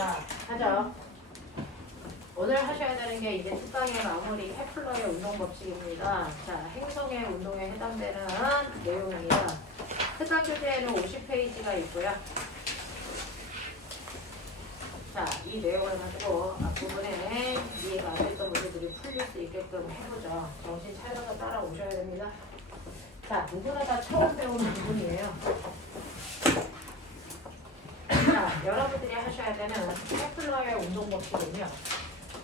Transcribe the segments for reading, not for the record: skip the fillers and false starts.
자, 하죠. 오늘 하셔야 되는 게 이제 특강의 마무리 케플러의 운동 법칙입니다. 자, 행성의 운동에 해당되는 내용입니다. 특강 교재에는 50페이지가 있고요. 자, 이 내용을 가지고 앞부분에 이해가 안 됐던 문제들이 풀릴 수 있게끔 해보죠. 정신 차려서 따라오셔야 됩니다. 자, 누구나 다 처음 배우는 부분이에요. 자, 여러분들이 하셔야 되는 케플러의 운동 법칙은요.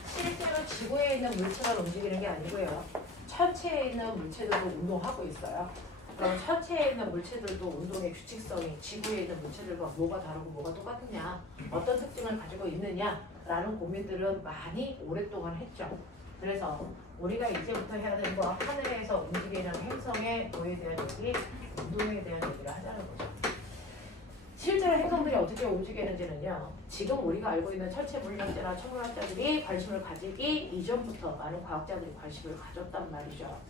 실제로 지구에 있는 물체만 움직이는 게 아니고요. 천체에 있는 물체들도 운동하고 있어요. 그럼 천체에 있는 물체들도 운동의 규칙성이 지구에 있는 물체들과 뭐가 다르고 뭐가 똑같느냐, 어떤 특징을 가지고 있느냐라는 고민들은 많이 오랫동안 했죠. 그래서 우리가 이제부터 해야 되는 건 하늘에서 움직이는 행성의 뭐에 대한 얘기, 운동에 대한 얘기를 하자는 거죠. 실제로 행성들이 어떻게 움직이는지는요. 지금 우리가 알고 있는 천체 물리학자나 천문학자들이 관심을 가지기 이전부터 많은 과학자들이 관심을 가졌단 말이죠.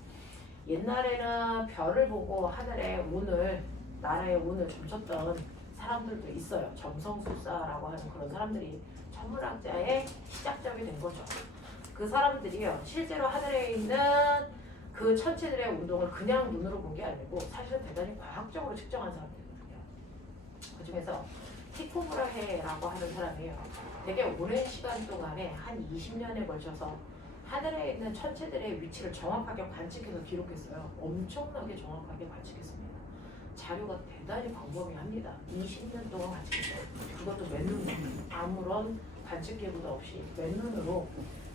옛날에는 별을 보고 하늘의 운을, 나라의 운을 점쳤던 사람들도 있어요. 점성술사라고 하는 그런 사람들이 천문학자의 시작점이 된 거죠. 그 사람들이요. 실제로 하늘에 있는 그 천체들의 운동을 그냥 눈으로 본 게 아니고 사실은 대단히 과학적으로 측정한 사람들이거든요. 그 중에서 티코 브라헤라고 하는 사람이에요. 되게 오랜 시간 동안에 한 20년에 걸쳐서 하늘에 있는 천체들의 위치를 정확하게 관측해서 기록했어요. 엄청나게 정확하게 관측했습니다. 자료가 대단히 광범위합니다. 20년 동안 관측했어요. 그것도 맨눈으로, 아무런 관측기구도 없이 맨눈으로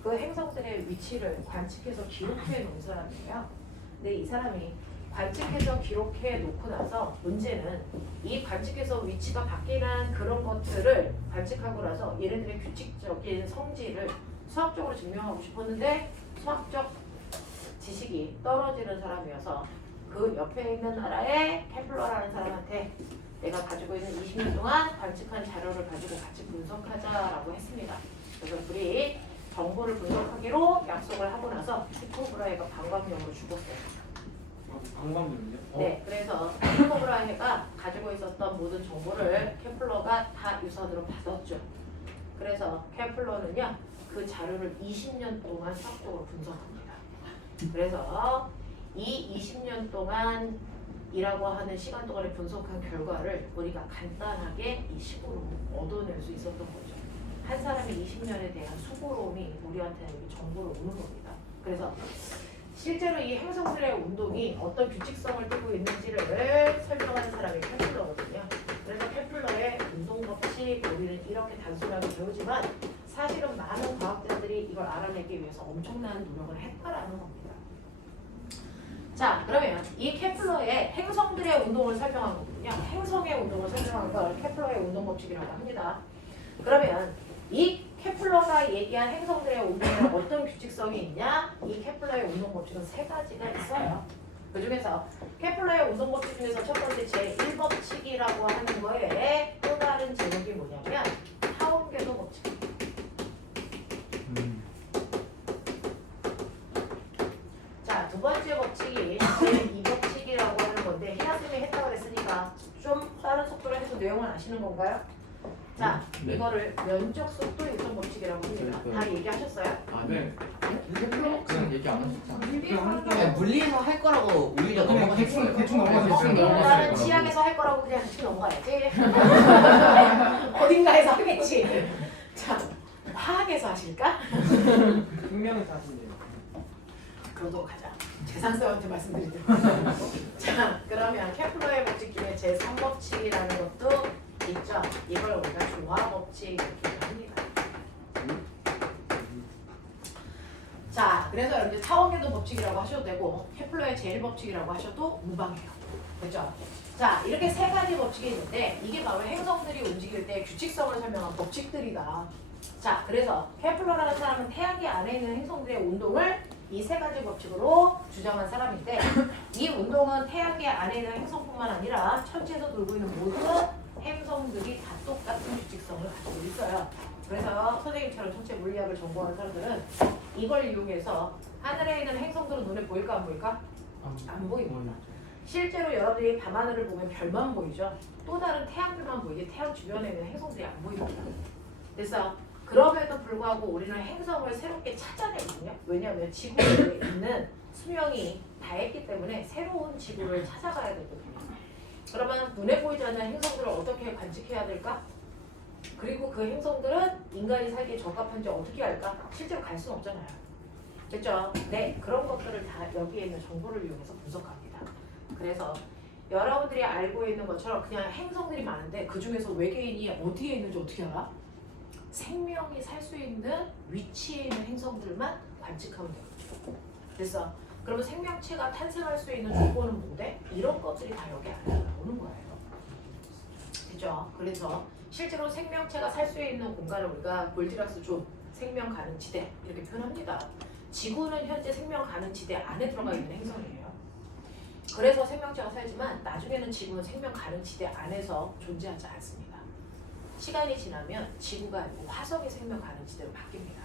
그 행성들의 위치를 관측해서 기록해 놓은 사람이에요. 근데 이 사람이 관측해서 기록해 놓고 나서 문제는 이 관측해서 위치가 바뀌는 그런 것들을 관측하고 나서 얘네들의 규칙적인 성질을 수학적으로 증명하고 싶었는데 수학적 지식이 떨어지는 사람이어서 그 옆에 있는 나라의 케플러라는 사람한테 내가 가지고 있는 20년 동안 관측한 자료를 가지고 같이 분석하자라고 했습니다. 그래서 둘이 정보를 분석하기로 약속을 하고 나서 티코 브라헤가 방광염으로 죽었어요. 방광염이요? 네, 그래서 티코 브라헤가 가지고 있었던 모든 정보를 케플러가 다 유선으로 받았죠. 그래서 케플러는요, 그 자료를 20년 동안 수학적으로 분석합니다. 그래서 이 20년 동안이라고 하는 시간 동안에 분석한 결과를 우리가 간단하게 이 식으로 얻어낼 수 있었던 거죠. 한 사람의 20년에 대한 수고로움이 우리한테는 이 정보를 오는 겁니다. 그래서 실제로 이 행성들의 운동이 어떤 규칙성을 띠고 있는지를 설명하는 사람이 케플러거든요. 그래서 케플러의 운동 법칙 우리는 이렇게 단순하게 배우지만 사실은 많은 과학자들이 이걸 알아내기 위해서 엄청난 노력을 했다라는 겁니다. 자, 그러면 이 케플러의 행성들의 운동을 설명한 거거든요. 행성의 운동을 설명한 걸 케플러의 운동 법칙이라고 합니다. 그러면 이 케플러가 얘기한 행성들의 운동에 어떤 규칙성이 있냐? 이 케플러의 운동 법칙은 세 가지가 있어요. 그 중에서 케플러의 운동 법칙 중에서 첫 번째 제1법칙이라고 하는 거에 또 다른 제목이 뭐냐면 타원궤도 법칙. 자, 두 번째 법칙이 제2법칙이라고 하는 건데 희나쌤이 했다고 그랬으니까 좀 다른 속도로 해서 내용을 아시는 건가요? 자, 네. 이거를 면적 속도 유선 법칙이라고 합니다. 네. 다 얘기하셨어요? 아, 네. 그냥 얘기 안 하셨잖아. 그냥 물리에서 할 거라고 오히려 그냥 넘어가셨어요. 대충 넘어가셨어요. 나는 치약에서 할 거라고 그냥 대충 넘어가야지. 어딘가에서 하겠지. 자, 화학에서 하실까? 분명해서 하신대요. 그러도록 하자. 재산쌤한테 말씀드리도록. 자, 그러면 케플러의 법칙 중에 제3법칙이라는 것도 있죠. 이걸 우리가 조화법칙 이렇게 합니다. 자, 그래서 여러분들 타원궤도 법칙이라고 하셔도 되고 케플러의 제1법칙이라고 하셔도 무방해요. 그렇죠? 자, 이렇게 세 가지 법칙이 있는데 이게 바로 행성들이 움직일 때 규칙성을 설명한 법칙들이다. 자, 그래서 케플러라는 사람은 태양계 안에 있는 행성들의 운동을 이 세 가지 법칙으로 주장한 사람인데 이 운동은 태양계 안에 있는 행성뿐만 아니라 천체에서 돌고 있는 모든 행성들이 다 똑같은 규칙성을 가지고 있어요. 그래서 선생님처럼 천체 물리학을 전공한 사람들은 이걸 이용해서 하늘에 있는 행성들은 눈에 보일까 안 보일까? 안 보입니다. 실제로 여러분들이 밤하늘을 보면 별만 보이죠. 또 다른 태양들만 보이지 태양 주변에 있는 행성들이 안 보입니다. 그래서 그럼에도 불구하고 우리는 행성을 새롭게 찾아내거든요. 왜냐하면 지구에 있는 수명이 다했기 때문에 새로운 지구를 찾아가야 되거든요. 그러면 눈에 보이지 않는 행성들을 어떻게 관측해야 될까? 그리고 그 행성들은 인간이 살기에 적합한지 어떻게 할까? 실제로 갈 수는 없잖아요. 됐죠? 네, 그런 것들을 다 여기에 있는 정보를 이용해서 분석합니다. 그래서 여러분들이 알고 있는 것처럼 그냥 행성들이 많은데 그 중에서 외계인이 어디에 있는지 어떻게 알아? 생명이 살 수 있는 위치에 있는 행성들만 관측하면 되거든요. 그래서 그러면 생명체가 탄생할 수 있는 조건은 뭔데? 이런 것들이 다 여기 안에 나오는 거예요. 그죠? 그래서 실제로 생명체가 살 수 있는 공간을 우리가 골디락스 존, 생명 가능 지대 이렇게 표현합니다. 지구는 현재 생명 가능 지대 안에 들어가 있는 행성이에요. 그래서 생명체가 살지만 나중에는 지구는 생명 가능 지대 안에서 존재하지 않습니다. 시간이 지나면 지구가 아니고 화성이 생명 가능 지대로 바뀝니다.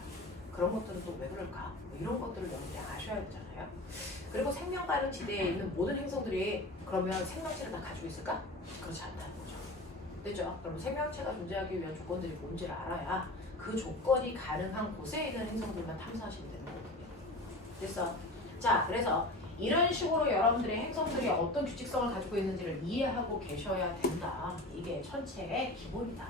그런 것들은 또 왜 그럴까? 뭐 이런 것들을 여러분들이 아셔야 되잖아요. 그리고 생명 가능 지대에 있는 모든 행성들이 그러면 생명체를 다 가지고 있을까? 그렇지 않다는 거죠. 됐죠? 그럼 생명체가 존재하기 위한 조건들이 뭔지를 알아야 그 조건이 가능한 곳에 있는 행성들만 탐사하시면 되는 거거든요. 됐어? 자, 그래서 이런 식으로 여러분들의 행성들이 어떤 규칙성을 가지고 있는지를 이해하고 계셔야 된다. 이게 천체의 기본이다.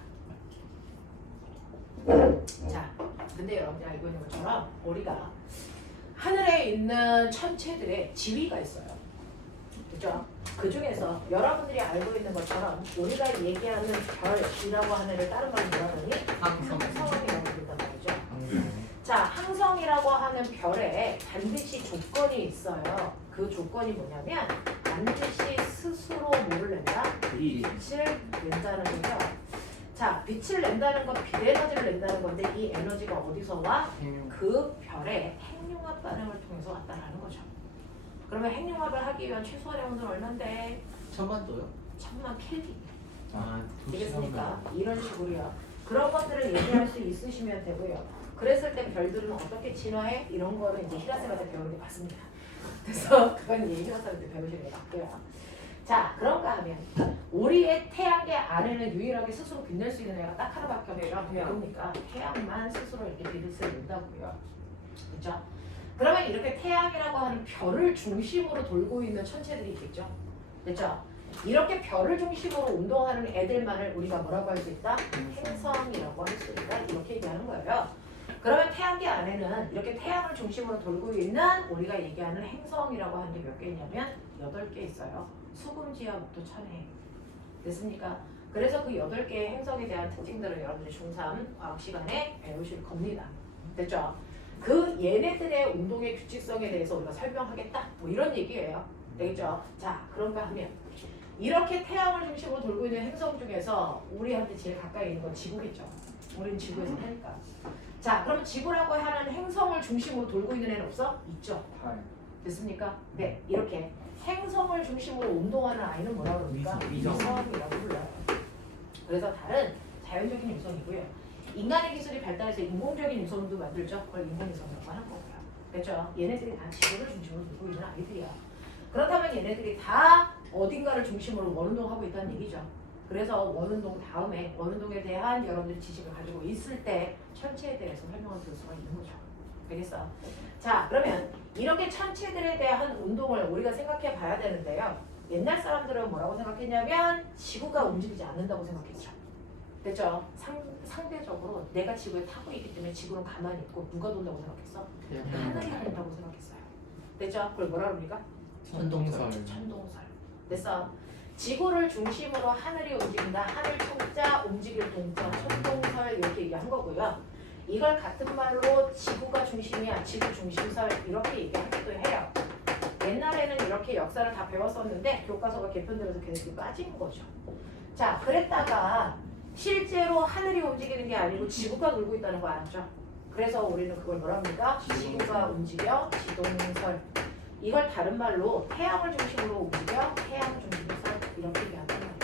자, 근데 여러분들이 알고 있는 것처럼 우리가 하늘에 있는 천체들의 지위가 있어요. 그죠? 그 중에서 여러분들이 알고 있는 것처럼 우리가 얘기하는 별이라고 하는 애를 다른 말로 뭐라 그러니? 항성이라고 부른단 말이죠. 자, 항성이라고 하는 별에 반드시 조건이 있어요. 그 조건이 뭐냐면 반드시 스스로 뭐를 낸다? 빛을 낸다는 거죠. 자, 빛을 낸다는 건 빛에너지를 낸다는 건데 이 에너지가 어디서 와? 그 별의 핵융합 반응을 통해서 왔다라는 거죠. 그러면 핵융합을 하기 위한 최소한의 온도는 얼마인데? 1000만도요? 1000만 켈빈. 아, 되겠습니까? 이런 식으로요. 그런 것들을 얘기할 수 있으시면 되고요. 그랬을 때 별들은 어떻게 진화해? 이런 거를 이제 히라세마다 배우는 게 맞습니다. 그래서 그건 이제 히라세마한테 배우시는 게 맞고요. 자, 그런가 하면 우리의 태양계 안에는 유일하게 스스로 빛낼 수 있는 애가 딱 하나밖에 없죠. 그러니까 태양만 스스로 이렇게 빛을 낸다고요. 그렇죠? 그러면 이렇게 태양이라고 하는 별을 중심으로 돌고 있는 천체들이 있겠죠. 그렇죠? 이렇게 별을 중심으로 운동하는 애들만을 우리가 뭐라고 할 수 있다? 행성이라고 할 수 있다. 이렇게 얘기하는 거예요. 그러면 태양계 안에는 이렇게 태양을 중심으로 돌고 있는 우리가 얘기하는 행성이라고 하는 게 몇 개 있냐면 8개 있어요. 수금지와 목토, 천해. 됐습니까? 그래서 그 8개의 행성에 대한 특징들을 여러분들이 중3 과학 시간에 배우실 겁니다. 됐죠? 그 얘네들의 운동의 규칙성에 대해서 우리가 설명하겠다. 뭐 이런 얘기예요. 되겠죠? 자, 그런가 하면 이렇게 태양을 중심으로 돌고 있는 행성 중에서 우리한테 제일 가까이 있는 건 지구겠죠. 우리는 지구에서 사니까. 자, 그럼 지구라고 하는 행성을 중심으로 돌고 있는 애는 없어? 있죠. 됐습니까? 네, 이렇게 행성을 중심으로 운동하는 아이는 뭐라고 그럽니까? 위성이라고 불러요. 그래서 다른 자연적인 위성이고요. 인간의 기술이 발달해서 인공적인 위성도 만들죠. 그걸 인공위성이라고 하는 거고요. 그렇죠? 얘네들이 다 지구를 중심으로 돌고 있는 아이들이야. 그렇다면 얘네들이 다 어딘가를 중심으로 원운동하고 있다는 얘기죠. 그래서 원운동 다음에 원운동에 대한 여러분들이 지식을 가지고 있을 때 천체에 대해서 설명을 들을 수가 있는 거죠. 알겠어? 자, 그러면 이렇게 천체들에 대한 운동을 우리가 생각해 봐야 되는데요. 옛날 사람들은 뭐라고 생각했냐면 지구가 움직이지 않는다고 생각했죠. 됐죠? 상대적으로 내가 지구에 타고 있기 때문에 지구는 가만히 있고 누가 돈다고 생각했어? 하늘이 돈다고 생각했어요. 됐죠? 그걸 뭐라 그럽니까? 천동설. 천동설. 됐어? 지구를 중심으로 하늘이 움직인다. 하늘 천자, 움직일 동자, 천동설 이렇게 얘기한 거고요. 이걸 같은 말로 지구가 중심이야, 지구 중심설 이렇게 얘기하기도 해요. 옛날에는 이렇게 역사를 다 배웠었는데 교과서가 개편되면서 걔네들이 빠진 거죠. 자, 그랬다가 실제로 하늘이 움직이는 게 아니고 지구가 돌고 있다는 거 알았죠? 그래서 우리는 그걸 뭐라 합니까? 지구가 움직여, 지동설. 이걸 다른 말로 태양을 중심으로 움직여, 태양 중심설 이렇게 얘기한단 말이에요.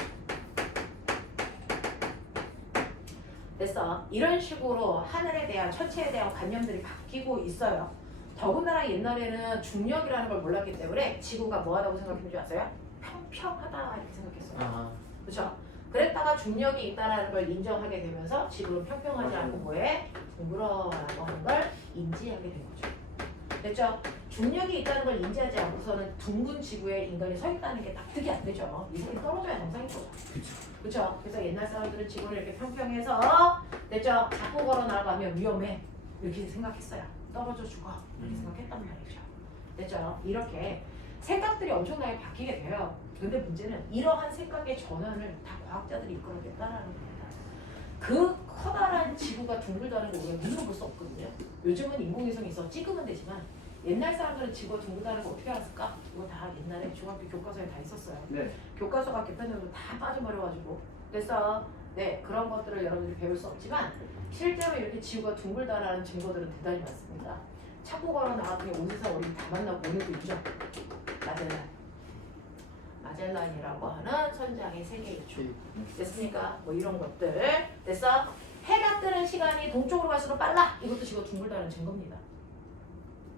됐어. 이런 식으로 하늘에 대한 천체에 대한 관념들이 바뀌고 있어요. 더군다나 옛날에는 중력이라는 걸 몰랐기 때문에 지구가 뭐하다고 생각했는지 아세요? 평평하다 이렇게 생각했어요. 그렇죠? 그랬다가 중력이 있다라는 걸 인정하게 되면서 지구는 평평하지 않고 뭐에 둥그러라고 하는 걸 인지하게 된 거죠. 됐죠? 중력이 있다는 걸 인지하지 않고서는 둥근 지구에 인간이 서 있다는 게 납득이 안 되죠. 이성이 떨어져야 정상인 거죠. 그렇죠? 그래서 옛날 사람들은 지구를 이렇게 평평해서 됐죠? 자꾸 걸어 나가면 위험해 이렇게 생각했어요. 떨어져 죽어 이렇게 생각했단 말이죠. 됐죠? 이렇게 생각들이 엄청나게 바뀌게 돼요. 근데 문제는 이러한 생각의 전환을 다 과학자들이 이끌어냈다라는 겁니다. 그 커다란 지구가 둥글다는 거 우리가 눈으로 볼 수 없거든요. 요즘은 인공위성이 있어 찍으면 되지만 옛날 사람들은 지구가 둥글다는 거 어떻게 알았을까? 이거 다 옛날에 중학교 교과서에 다 있었어요. 네. 교과서가 개편되고 다 빠져버려가지고 그래서 네 그런 것들을 여러분들이 배울 수 없지만 실제로 이렇게 지구가 둥글다라는 증거들은 대단히 많습니다. 찾고 걸어 나갔더니 오지사 우리 다 만나고 오늘도 있죠. 마젤란이라고 하는 선장의 세계 일주 됐습니까? 뭐 이런 것들 됐어? 해가 뜨는 시간이 동쪽으로 갈수록 빨라 이것도 지구가 둥글다는 증거입니다.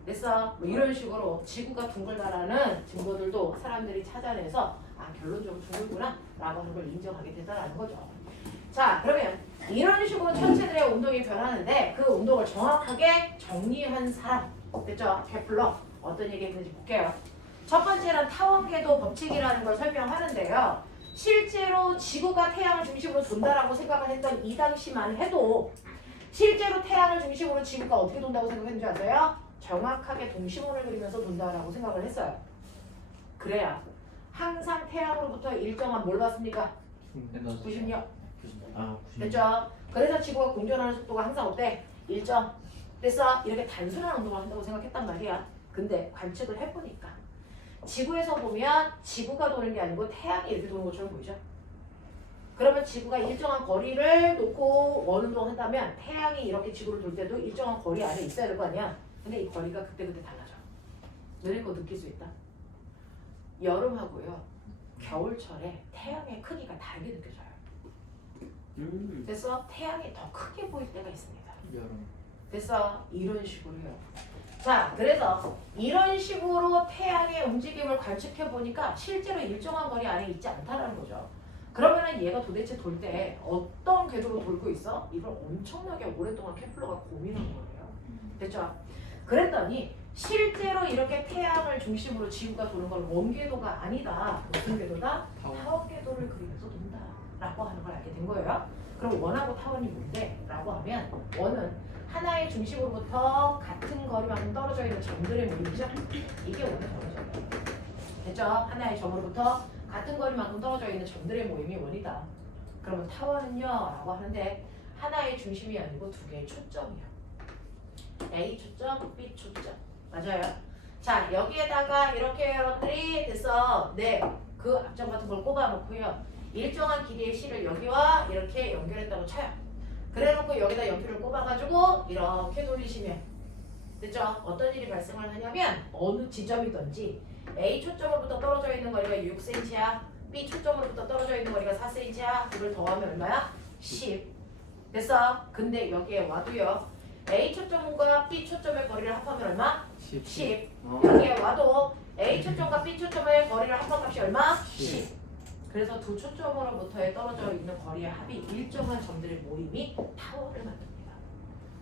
됐어? 뭐 이런 식으로 지구가 둥글다라는 증거들도 사람들이 찾아내서 아 결론적으로 둥글구나 라고 하는 걸 인정하게 되다라는 거죠. 자 그러면 이런 식으로 천체들의 운동이 변하는데 그 운동을 정확하게 정리한 사람 됐죠? 케플러 어떤 얘기했는지 볼게요. 첫 번째는 타원궤도 법칙이라는 걸 설명하는데요. 실제로 지구가 태양을 중심으로 돈다라고 생각을 했던 이 당시만 해도 실제로 태양을 중심으로 지구가 어떻게 돈다고 생각했는지 아세요? 정확하게 동심원을 그리면서 돈다라고 생각을 했어요. 그래야 항상 태양으로부터 일정한 뭘 받습니까? 90력. 아, 90. 됐죠? 그래서 지구가 공전하는 속도가 항상 어때? 일정. 됐어? 이렇게 단순한 운동을 한다고 생각했단 말이야. 근데 관측을 해보니까 지구에서 보면 지구가 도는 게 아니고 태양이 이렇게 도는 것처럼 보이죠? 그러면 지구가 일정한 거리를 놓고 원운동 한다면 태양이 이렇게 지구를 돌 때도 일정한 거리 안에 있어야 될 거 아니야? 근데 이 거리가 그때그때 달라져. 너네 거 느낄 수 있다? 여름하고요 겨울철에 태양의 크기가 다르게 느껴져요. 됐어? 태양이 더 크게 보일 때가 있습니다. 여름. 됐어? 이런 식으로 해요. 자, 그래서 이런 식으로 태양의 움직임을 관측해 보니까 실제로 일정한 거리 안에 있지 않다라는 거죠. 그러면은 얘가 도대체 돌 때 어떤 궤도로 돌고 있어? 이걸 엄청나게 오랫동안 케플러가 고민한 거예요. 됐죠? 그랬더니 실제로 이렇게 태양을 중심으로 지구가 도는 건 원궤도가 아니다. 무슨 궤도다? 타원 궤도를 그리면서 돈다. 라고 하는 걸 알게 된 거예요. 그럼 원하고 타원이 뭔데? 라고 하면 원은 하나의 중심으로부터 같은 거리만큼 떨어져 있는 점들의 모임이죠. 이게 원의 점이죠. 됐죠? 하나의 점으로부터 같은 거리만큼 떨어져 있는 점들의 모임이 원이다. 그러면 타원은요? 라고 하는데 하나의 중심이 아니고 두 개의 초점이요. A 초점, B 초점. 맞아요. 자, 여기에다가 이렇게 여러분들이 됐어. 네, 그 앞점 같은 걸 꼽아놓고요. 일정한 길이의 실을 여기와 이렇게 연결했다고 쳐요. 그래놓고 여기다 연필을 꼽아가지고 이렇게 돌리시면 됐죠? 어떤 일이 발생을 하냐면 어느 지점이든지 A 초점으로부터 떨어져 있는 거리가 6cm야. B 초점으로부터 떨어져 있는 거리가 4cm야. 이걸 더하면 얼마야? 10. 됐어? 근데 여기에 와도요. A 초점과 B 초점의 거리를 합하면 얼마? 10. 여기에 와도 A 초점과 B 초점의 거리를 합한 값이 얼마? 10. 그래서 두 초점으로부터의 떨어져 있는 거리의 합이 일정한 점들의 모임이 타워를 만듭니다.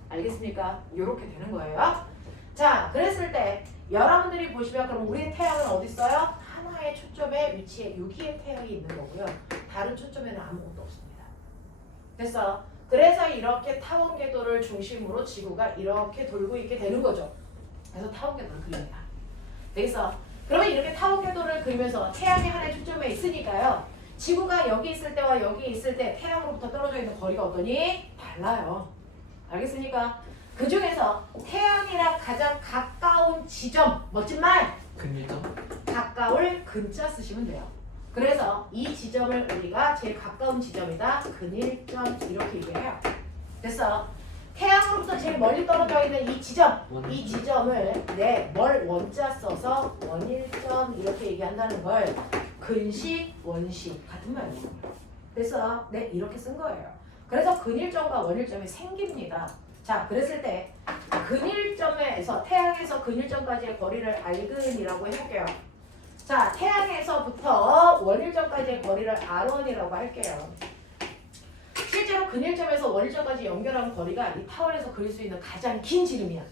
알겠습니까? 이렇게 되는 거예요. 자, 그랬을 때 여러분들이 보시면 그럼 우리의 태양은 어디 있어요? 하나의 초점에 위치해 여기에 태양이 있는 거고요. 다른 초점에는 아무것도 없습니다. 됐어? 그래서 이렇게 타원 궤도를 중심으로 지구가 이렇게 돌고 있게 되는 거죠. 그래서 타원 궤도를 그립니다. 되겠어? 그러면 이렇게 타원 궤도를 그리면서 태양이 하나의 초점에 있으니까요. 지구가 여기 있을 때와 여기 있을 때 태양으로부터 떨어져 있는 거리가 어떠니? 달라요. 알겠습니까? 그 중에서 태양이랑 가장 가까운 지점, 멋진 말! 근일점? 가까울 근자 쓰시면 돼요. 그래서 이 지점을 우리가 제일 가까운 지점이다. 근일점 이렇게 얘기해요. 됐어? 태양으로부터 제일 멀리 떨어져 있는 이 지점, 이 지점을 뭘 원자 써서 원일점 이렇게 얘기한다는 걸 근식, 원식 같은 말이에요. 그래서 이렇게 쓴 거예요. 그래서 근일점과 원일점이 생깁니다. 자, 그랬을 때 근일점에서 태양에서 근일점까지의 거리를 알근이라고 해볼게요. 자, 태양에서부터 원일점까지의 거리를 R1이라고 할게요. 실제로 근일점에서 원일점까지 연결한 거리가 이 타원에서 그릴 수 있는 가장 긴 지름이야.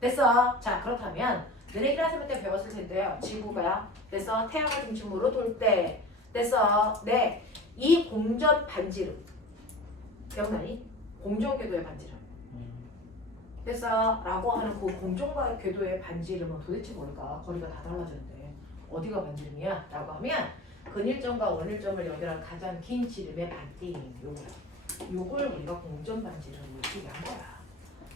됐어. 자, 그렇다면 너네 1학년 때 배웠을 텐데요. 지구가 됐어. 태양을 중심으로 돌 때 됐어. 네. 이 공전 반지름 기억나니? 공전 궤도의 반지름 됐어. 라고 하는 그 공전과 궤도의 반지름은 도대체 뭘까? 거리가 다 달라지는데 어디가 반지름이야? 라고 하면 근일점과 원일점을 연결한 가장 긴 지름의 반띵 요걸 우리가 공전 반지름 이렇게 한 거야.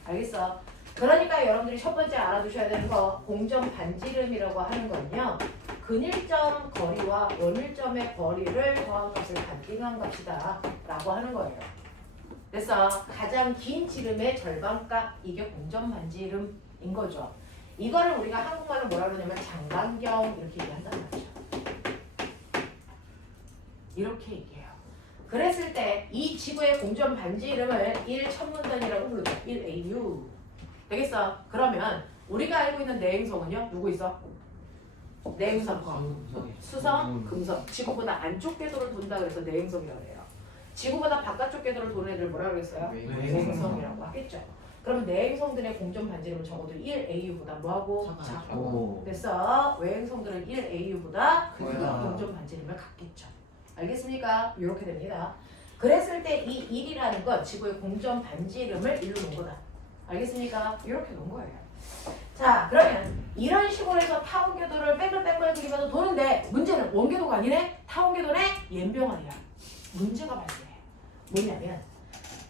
알겠어? 그러니까 여러분들이 첫 번째 알아두셔야 되는 거 공전 반지름이라고 하는 건요. 근일점 거리와 원일점의 거리를 더한 값을 반띵한 값이다 라고 하는 거예요. 그래서 가장 긴 지름의 절반값 이게 공전 반지름인 거죠. 이거를 우리가 한국말로 뭐라 그러냐면 장반경 이렇게 얘기한단 말이죠. 이렇게 얘기해요. 그랬을 때 이 지구의 공전 반지름을 1천문단이라고 부르죠. 1AU. 되겠어? 그러면 우리가 알고 있는 내행성은요? 누구 있어? 내행성. 수성, 금성. 지구보다 안쪽 궤도를 돈다 그래서 내행성이라고 해요. 지구보다 바깥쪽 궤도를 도는 애들 뭐라 그랬어요? 외행성이라고 하겠죠. 그러면 내행성들의 공전 반지름은 적어도 1AU보다 뭐하고? 작고. 그래서 외행성들은 1AU보다 큰 공전 반지름을 갖겠죠. 알겠습니까? 이렇게 됩니다. 그랬을 때 이 1이라는 건 지구의 공전 반지름을 일로 놓은 거다. 알겠습니까? 이렇게 놓은 거예요. 자, 그러면 이런 식으로 해서 타원 궤도를 뺑글뺑글 그리면서 도는데 문제는 원궤도가 아니네? 타원 궤도네? 옌병아리야. 문제가 발생해. 뭐냐면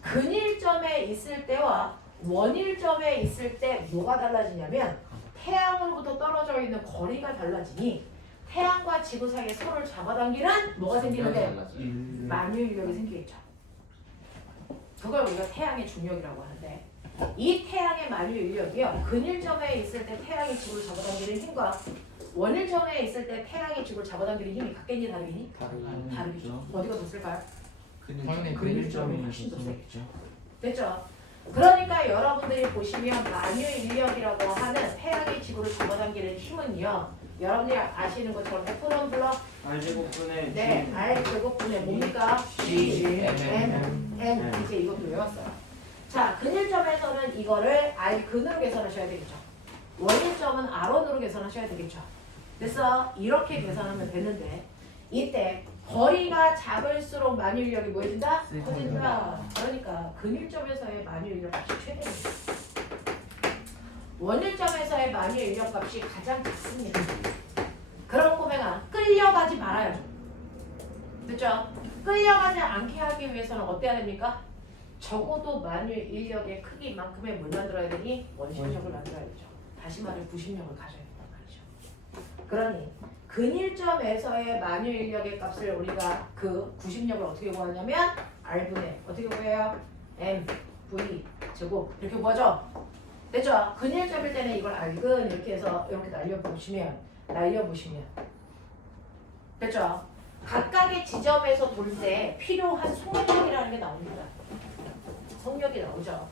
근일점에 있을 때와 원일점에 있을 때 뭐가 달라지냐면 태양으로부터 떨어져 있는 거리가 달라지니 태양과 지구 사이에 서로를 잡아당기는 뭐가 생기는데 만유인력이 생기겠죠. 그걸 우리가 태양의 중력이라고 하는데 이 태양의 만유인력이요. 근일점에 있을 때 태양이 지구를 잡아당기는 힘과 원일점에 있을 때 태양이 지구를 잡아당기는 힘이 같겠니 다르겠니? 다르겠죠. 어디가 더 쓸까요? 당연히 근일점이 훨씬 더 그늘점이 세겠죠. 됐죠? 그러니까 여러분들이 보시면 만유인력이라고 하는 태양이 지구를 잡아당기는 힘은요. 여러분들이 아시는 것처럼 F는 불러? R제곱분의 네, R제곱분의 뭡니까? G, M, 이제 이것도 외웠어요. 자, 근일점에서는 이거를 R근으로 계산하셔야 되겠죠. 원일점은 R1으로 계산하셔야 되겠죠. 그래서 이렇게 계산하면 되는데 이때 거리가 작을수록 만유인력이 뭐해진다? 커진다. 그러니까 근일점에서의 만유인력 값이 최대입니다. 원일점에서의 만유인력 값이 가장 작습니다. 그런 꼬맹아 끌려가지 말아요. 됐죠? 끌려가지 않게 하기 위해서는 어때야 됩니까? 적어도 만유인력의 크기만큼의 뭘 만들어야 되니? 원심력을 만들어야죠. 다시 말해 부심력을 가져야 된단 말이죠. 그러니 근일점에서의 만유인력의 값을 우리가 그 구심력을 어떻게 구하냐면 R분의 어떻게 구해요? M, V 제곱 이렇게 구하죠? 됐죠? 근일점일 때는 이걸 R근 이렇게 해서 이렇게 날려보시면 됐죠? 각각의 지점에서 돌 때 필요한 속력이라는 게 나옵니다. 속력이 나오죠.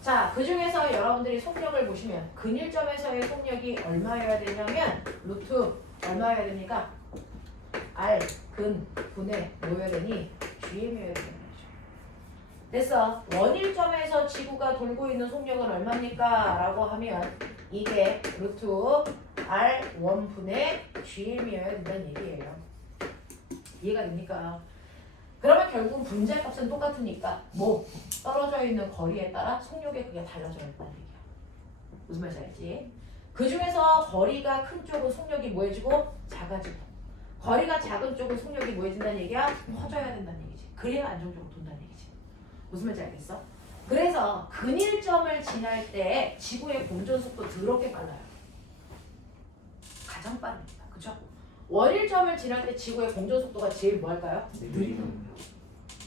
자, 그 중에서 여러분들이 속력을 보시면 근일점에서의 속력이 얼마여야 되냐면 루트 얼마여야 됩니까? R, 근, 분의 뭐여야 되니? GM이어야 되는 거죠. 됐어. 원일점에서 지구가 돌고 있는 속력은 얼마입니까? 라고 하면 이게 루트 R, 1분의 GM이어야 된다는 얘기예요. 이해가 됩니까? 그러면 결국 분자값은 똑같으니까 뭐 떨어져 있는 거리에 따라 속력의 크기가 달라져야 된다는 얘기야. 무슨 말인지 알지? 그 중에서 거리가 큰 쪽은 속력이 뭐해지고 작아지고 거리가 작은 쪽은 속력이 뭐해진다는 얘기야? 커져야 된다는 얘기지. 그래야 안정적으로 돈다는 얘기지. 무슨 말인지 알겠어? 그래서 근일점을 지날 때 지구의 공전 속도 더럽게 빨라요. 가장 빠릅니다. 그쵸? 원일점을 지날 때 지구의 공전 속도가 제일 뭐 할까요? 느리다.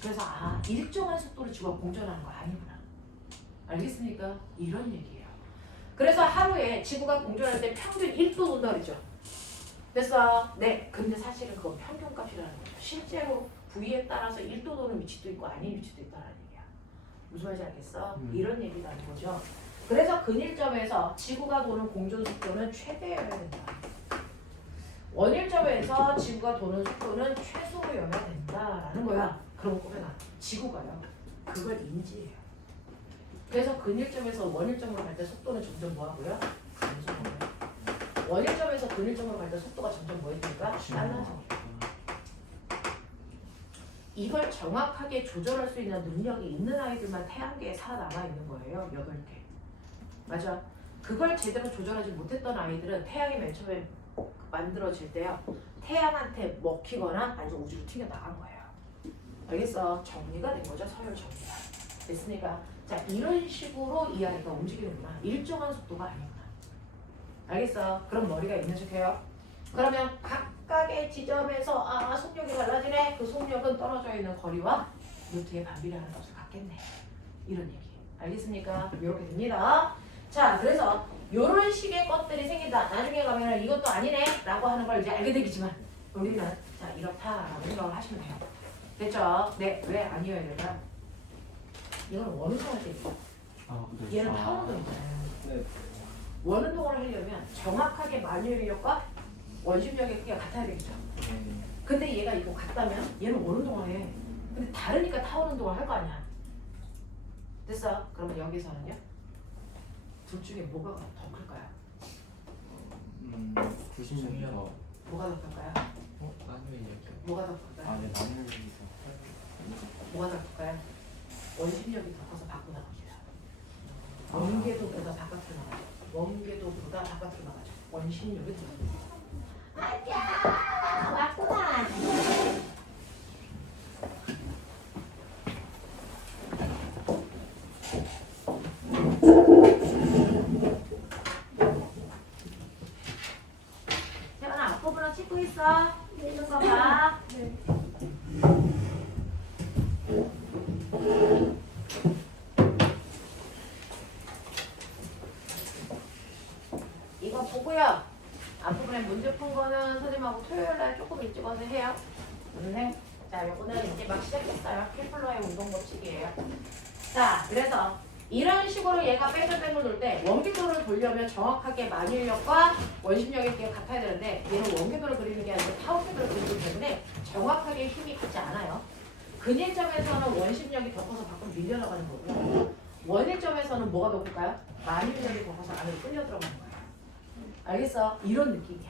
그래서 일정한 속도로 지구가 공전하는 거 아니구나. 알겠습니까? 이런 얘기예요. 그래서 하루에 지구가 공전할 때 평균 1도 돈다 그랬죠. 그래서 네, 근데 사실은 그건 평균값이라는 거죠. 실제로 부위에 따라서 1도 도는 위치도 있고 아닌 위치도 있다는 얘기야. 무슨 말인지 알겠어? 이런 얘기라는 거죠. 그래서 근일점에서 지구가 도는 공전 속도는 최대여야 된다. 원일점에서 지구가 도는 속도는 최소여야 된다라는 거야. 그럼 꼬매가 지구가요. 그걸 인지해요. 그래서 근일점에서 원일점으로 갈 때 속도는 점점 뭐하고요? 감소하고요. 원일점에서 근일점으로 갈 때 속도가 점점 뭐해지니까 빨라져요. 이걸 정확하게 조절할 수 있는 능력이 있는 아이들만 태양계에 살아남아 있는 거예요. 8개. 맞아. 그걸 제대로 조절하지 못했던 아이들은 태양이 맨 처음에 만들어질 때요. 태양한테 먹히거나 아니면 우주로 튀겨나간 거예요. 알겠어? 정리가 된 거죠. 서열 정리가. 됐으니까 자 이런 식으로 이 아이가 움직이는구나. 일정한 속도가 아니구나. 알겠어? 그럼 머리가 있는 척해요. 그러면 각각의 지점에서 속력이 달라지네. 그 속력은 떨어져 있는 거리와 루트의 반비례하는 값을 갖겠네. 이런 얘기. 알겠습니까? 이렇게 됩니다. 자, 그래서 이런 식의 것들이 생긴다. 나중에 가면 이것도 아니네 라고 하는 걸 이제 알게 되겠지만 우리는 자 이렇다라고 생각을 하시면 돼요. 됐죠? 네, 왜 아니어야 될까? 이건 원운동할 때입니다. 얘는 파운동이잖아요. 네. 원운동을 하려면 정확하게 만유인력과 원심력의 크기가 같아야 되겠죠. 네. 근데 얘가 이거 같다면 얘는 원운동을 해. 근데 다르니까 타원운동을 할 거 아니야. 됐어? 그러면 여기서는요? 둘 중에 뭐가 더 클까요? 90년 더. 뭐가 더 클까요? 나중에 이렇게. 뭐가 더 클까요? 네, 나누면서. 뭐가 더 클까요? 원심력이 더 커서 밖으로 나갑니다. 원궤도보다 바깥으로 나가죠. 원궤도보다 바깥으로 나가죠. 원심력이 들어갑니다. 아야 왔구나. 태연아 앞부분은 찍고 있어. 찍는 거 봐. 이거 보고요. 앞부분에 문제 푼 거는 선생님하고 토요일날 조금 일찍 와서 해요. 네. 자, 요거는 이제 막 시작했어요. 케플러의 운동 법칙이에요. 자, 그래서 이런 식으로 얘가 뺑글뺑글 돌 때 원궤도를 돌려면 정확하게 만유인력과 원심력의 크기가 같아야 되는데 얘는 원궤도를 그리는 게 아니라 타원궤도를 그리기 때문에 정확하게 힘이 같지 않아요. 근일점에서는 원심력이 더 커서 밖으로 밀려나가는 거고요. 원일점에서는 뭐가 더 클까요? 만유인력이 더 커서 안으로 끌려 들어가는 거예요. 알겠어? 이런 느낌이야.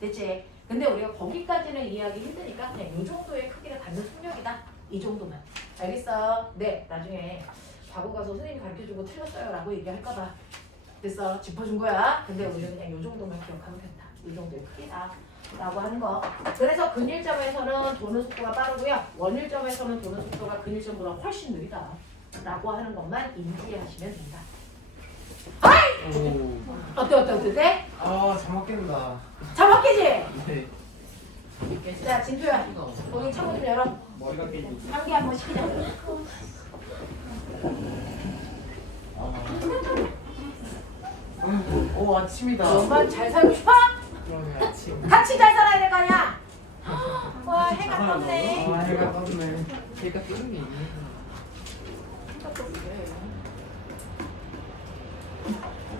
됐지? 근데 우리가 거기까지는 이해하기 힘드니까 그냥 이 정도의 크기를 갖는 속력이다. 이 정도만. 알겠어? 네. 나중에 과거 가서 선생님이 가르쳐주고 틀렸어요 라고 얘기할까봐 됐어? 짚어준 거야. 근데 우리는 그냥 이 정도만 기억하면 된다. 이 정도의 크기다 라고 하는 거. 그래서 근일점에서는 도는 속도가 빠르고요. 원일점에서는 도는 속도가 근일점보다 훨씬 느리다 라고 하는 것만 인지하시면 됩니다. 어때? 잘 먹겠다. 잘 먹겠지? 네. 자, 진표야. 거기 창문 좀 열어. 머리가 깨지고. 환기 한번 시키자. 오, 아침이다. 너만 잘 살고 싶어? 그러네, 아침. 같이 잘 살아야 될 거 아니야? 와, 해가 떴네. 해가 떴네. 해가 뜨는 게 있네. 해가 떴네.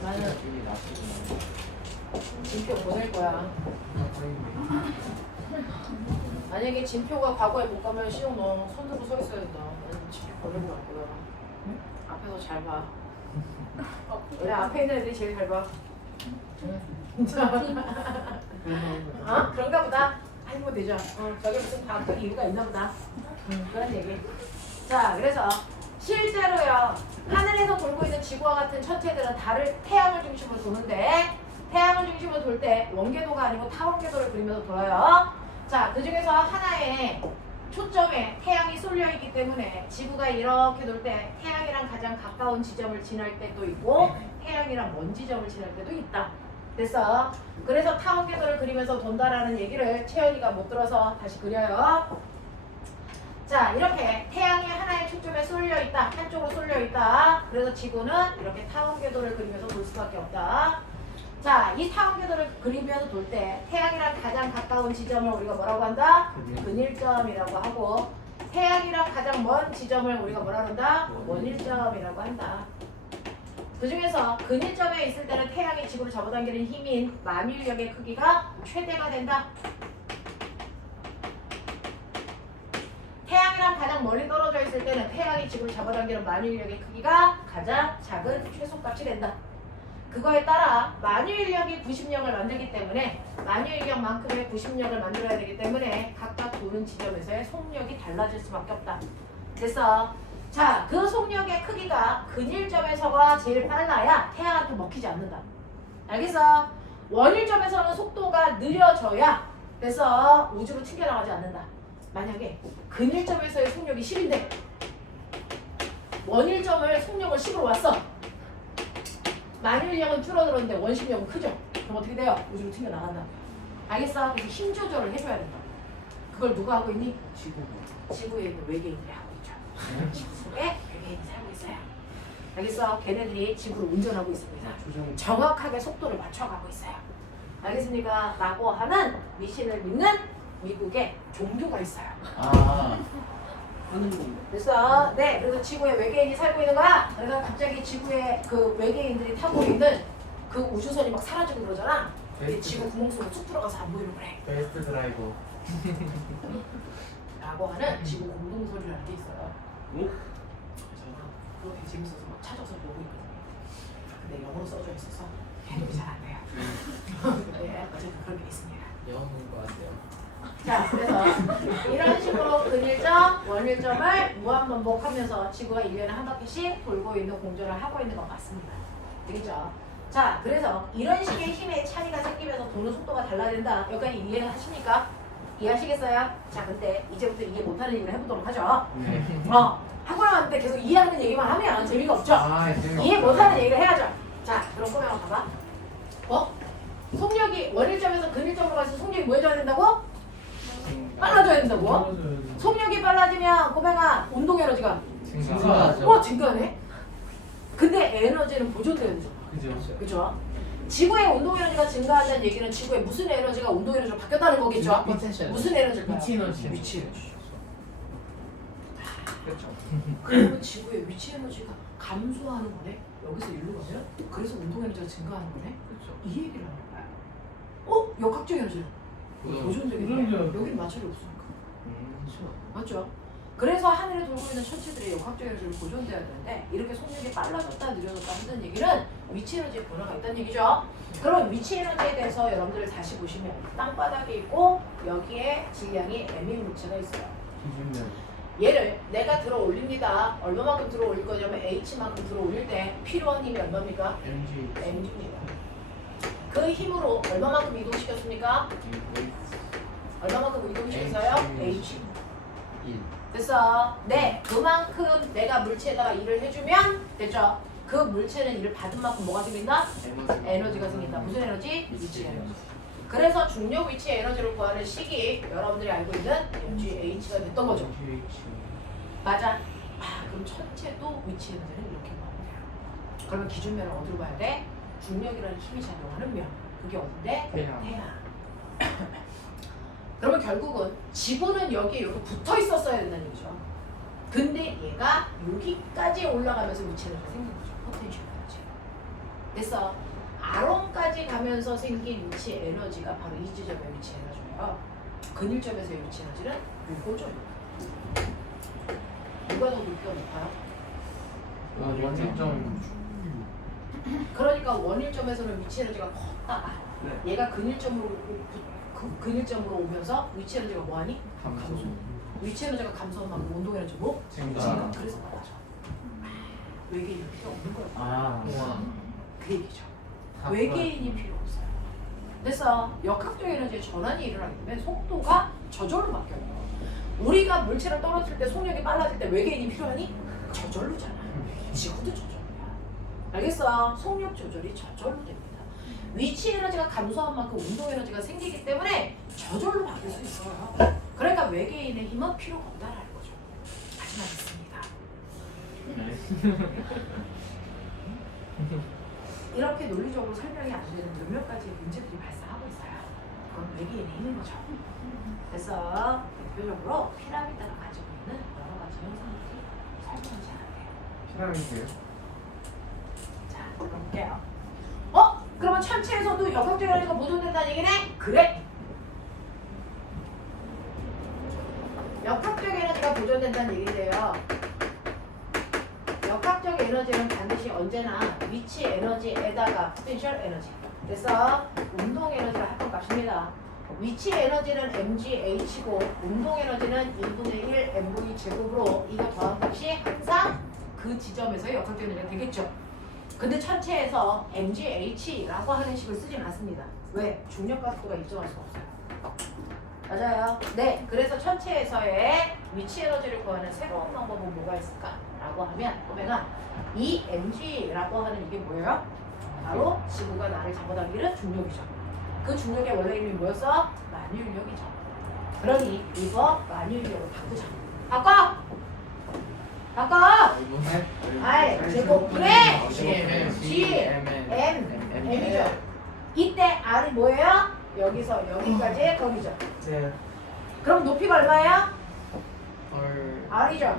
나는 여기 나시구나. 진표 보낼 거야. 아, 만약에 진표가 과거에 못 가면 시용 너 손 들고 서 있어야 된다. 나는 진표 보내고 갈 거야. 앞에서 잘 봐. 원래 앞에 있는 애들이 제일 잘 봐. 어? 그런가 보다. 아이고 되죠. 저게 무슨 과학적 이유가 있나 보다. 그런 얘기. 자, 그래서 실제로요. 하늘에서 돌고 있는 지구와 같은 천체들은 태양을 중심으로 도는데 태양을 중심으로 돌 때 원궤도가 아니고 타원궤도를 그리면서 돌아요. 자, 그 중에서 하나의 초점에 태양이 쏠려 있기 때문에 지구가 이렇게 돌 때 태양이랑 가장 가까운 지점을 지날 때도 있고 태양이랑 먼 지점을 지날 때도 있다. 됐어? 그래서 타원궤도를 그리면서 돈다라는 얘기를 채연이가 못 들어서 다시 그려요. 자, 이렇게 태양이 하나의 초점에 쏠려 있다. 한쪽으로 쏠려 있다. 그래서 지구는 이렇게 타원궤도를 그리면서 돌 수밖에 없다. 자, 이 타원궤도를 그리면서 돌 때 태양이랑 가장 가까운 지점을 우리가 뭐라고 한다? 근일점이라고 하고 태양이랑 가장 먼 지점을 우리가 뭐라고 한다? 원일점이라고 한다. 그 중에서 근일점에 있을 때는 태양이 지구를 잡아당기는 힘인 만유인력의 크기가 최대가 된다. 태양이랑 가장 멀리 떨어져 있을 때는 태양이 지구를 잡아당기는 만유인력의 크기가 가장 작은 최소값이 된다. 그거에 따라 만유인력이 90력을 만들기 때문에 만유인력만큼의 90력을 만들어야 되기 때문에 각각 도는 지점에서의 속력이 달라질 수밖에 없다. 그래서 자, 그 속력의 크기가 근일점에서가 제일 빨라야 태양한테 먹히지 않는다. 알겠어? 원일점에서는 속도가 느려져야 그래서 우주로 튕겨나가지 않는다. 만약에 근일점에서의 속력이 10인데 원일점을 속력을 10으로 왔어. 만유인력은 줄어들었는데 원심력은 크죠? 그럼 어떻게 돼요? 우주로 튕겨나간다. 알겠어? 그래서 힘 조절을 해줘야 된다. 그걸 누가 하고 있니? 지구에 있는 외계인들이 하고 있죠. 지구에 외계인이 살고 있어요. 알겠어? 걔네들이 지구를 운전하고 있습니다. 정확하게 속도를 맞춰가고 있어요. 알겠습니까? 라고 하는 미신을 믿는 미국의 종교가 있어요. 아. 그래서 네, 그래서 지구에 외계인이 살고 있는 거야. 그래서 갑자기 지구에 그 외계인들이 타고 있는 그 우주선이 막 사라지고 그러잖아. 근데 지구 구멍 속으로 툭 들어가서 안 보이는 거래. 베스트 드라이버. 라고 하는 지구 공동설이라는 게 있어요. 오? 그거 되게 재밌어서 막 찾아서 보고 있거든요. 근데 영어로 써져 있어서 해석이 잘 안 돼요. 네, 어쨌든 그런 게 있습니다. 영어인 것 같아요. 자, 그래서 이런 식으로 근일점, 원일점을 무한반복하면서 지구가 1년에 한 바퀴씩 돌고 있는 공전을 하고 있는 것 같습니다. 되겠죠? 자, 그래서 이런 식의 힘의 차이가 생기면서 도는 속도가 달라진다. 여기까지 이해하십니까? 이해하시겠어요? 자, 근데 이제부터 이해 못하는 얘기를 해보도록 하죠. 네. 학원한테 계속 이해하는 얘기만 하면 재미가 없죠? 아, 재미없다. 이해 못하는 얘기를 해야죠. 자, 그럼 꼬맹아 봐봐. 속력이 원일점에서 근일점으로 가서 속력이 뭐 해줘야 된다고? 빨라져야 된다고? 속력이 빨라지면 꼬맹아 운동 에너지가 증가하죠. 증가하네. 근데 에너지는 보존돼야 되죠. 그죠. 그죠? 지구의 운동 에너지가 증가한다는 얘기는 지구의 무슨 에너지가 운동 에너지로 바뀌었다는 거겠죠? 포텐셜. 무슨 에너지일까요? 위치 에너지. 위치 에너지. 그렇죠. 그러면 지구의 위치 에너지가 감소하는 거네? 여기서 일로 가면? 그래서 운동 에너지가 증가하는 거네? 그렇죠. 이 얘기를 하는 거야. 역학적 에너지는 보존되겠네. 그럼요. 여기는 마찰이 없으니까. 맞죠? 그래서 하늘에 돌고 있는 천체들의 역학적 에너지를 보존돼야 되는데 이렇게 속력이 빨라졌다 느려졌다 하는 얘기는 위치 에너지의 변화가 있다는 얘기죠. 그럼 위치 에너지에 대해서 여러분들 다시 보시면 땅바닥에 있고 여기에 질량이 m인 물체가 있어요. 기준면. 얘를 내가 들어 올립니다. 얼마만큼 들어 올릴 거냐면 h만큼 들어 올릴 때 필요한 힘이 얼마입니까? MG. mg입니다. 그 힘으로 얼마만큼 이동시켰습니까? 얼마만큼 이동시켰어요? h. 1. 됐어. 네, 그만큼 내가 물체에다가 일을 해주면 됐죠. 그 물체는 일을 받은 만큼 뭐가 생긴다? 에너지가 생긴다. 무슨 에너지? 위치 에너지. 그래서 중력 위치 에너지를 구하는 식이 여러분들이 알고 있는 mgh가 됐던 거죠. 맞아. 그럼 천체도 위치 에너지는 이렇게 구하면 돼요. 그러면 기준면을 어디로 봐야 돼? 중력이라는 힘이 작용하는 면. 그게 어딘데? 태양. 그러면 결국은 지구는 여기에 이렇게 붙어 있었어야 된다는 얘기죠. 근데 얘가 여기까지 올라가면서 위치 에너지가 생긴 거죠. 포텐셜 에너지. 그래서 아론까지 가면서 생긴 위치 에너지가 바로 이 지점의 위치 에너지예요. 근일점에서의 위치 에너지는 이거죠. 누가 더 높이가 높아요? 원점. 그러니까 원일점에서는 위치 에너지가 컸다가 네. 얘가 근일점으로 오면서 위치 에너지가 뭐하니? 감소. 위치 에너지가 감소한 만큼 운동 에너지고 증가. 그래서 빨라져. 외계인이 필요 없는 거예요. 아. 그 얘기죠. 다 외계인이 필요 없어요. 그래서 역학적 에너지의 전환이 일어나기 때문에 속도가 저절로 바뀌어요. 우리가 물체를 떨어뜨릴 때 속력이 빨라질 때 외계인이 필요하니? 저절로잖아. 지구도 저절로야. 알겠어? 속력 조절이 저절로 됩니다. 위치 에너지가 감소한 만큼 운동 에너지가 생기기 때문에 저절로 바뀔 수 있어요. 그러니까 외계인의 힘은 필요가 없다라는 거죠. 하지만 있습니다. 이렇게 논리적으로 설명이 안 되는 몇몇 가지 문제들이 발생하고 있어요. 그건 외계인의 힘인 거죠. 그래서 대표적으로 피라미드가 가지고 있는 여러 가지 현상들이 설명이 잘 안 돼요. 피라미드요? 자, 볼게요. 그러면 천체에서도 역학적 에너지가 보존된다는 얘기네? 그래. 역학적 에너지가 보존된다는 얘기인데요. 역학적 에너지는 반드시 언제나 위치 에너지에다가 포텐셜 에너지. 그래서 운동 에너지를 합한 값입니다. 위치 에너지는 mgh고 운동 에너지는 1분의 1 mv 제곱으로 이거 더한 값이 항상 그 지점에서의 역학적 에너지가 되겠죠. 근데 천체에서 mgh라고 하는 식을 쓰진 않습니다. 왜? 중력 가속도가 일정할 수가 없어요. 맞아요. 네, 그래서 천체에서의 위치 에너지를 구하는 새로운 방법은 뭐가 있을까라고 하면 보면은 이 mg라고 하는 이게 뭐예요? 바로 지구가 나를 잡아당기는 중력이죠. 그 중력의 원래 이름이 뭐였어? 만유인력이죠. 그러니 이거 만유인력으로 바꾸자. 바꿔! I 제곱분의 M이죠. 이때 R이 뭐예요? 여기서 여기까지 거기죠. 네. 그럼 높이가 얼마예요? 헐. R이죠.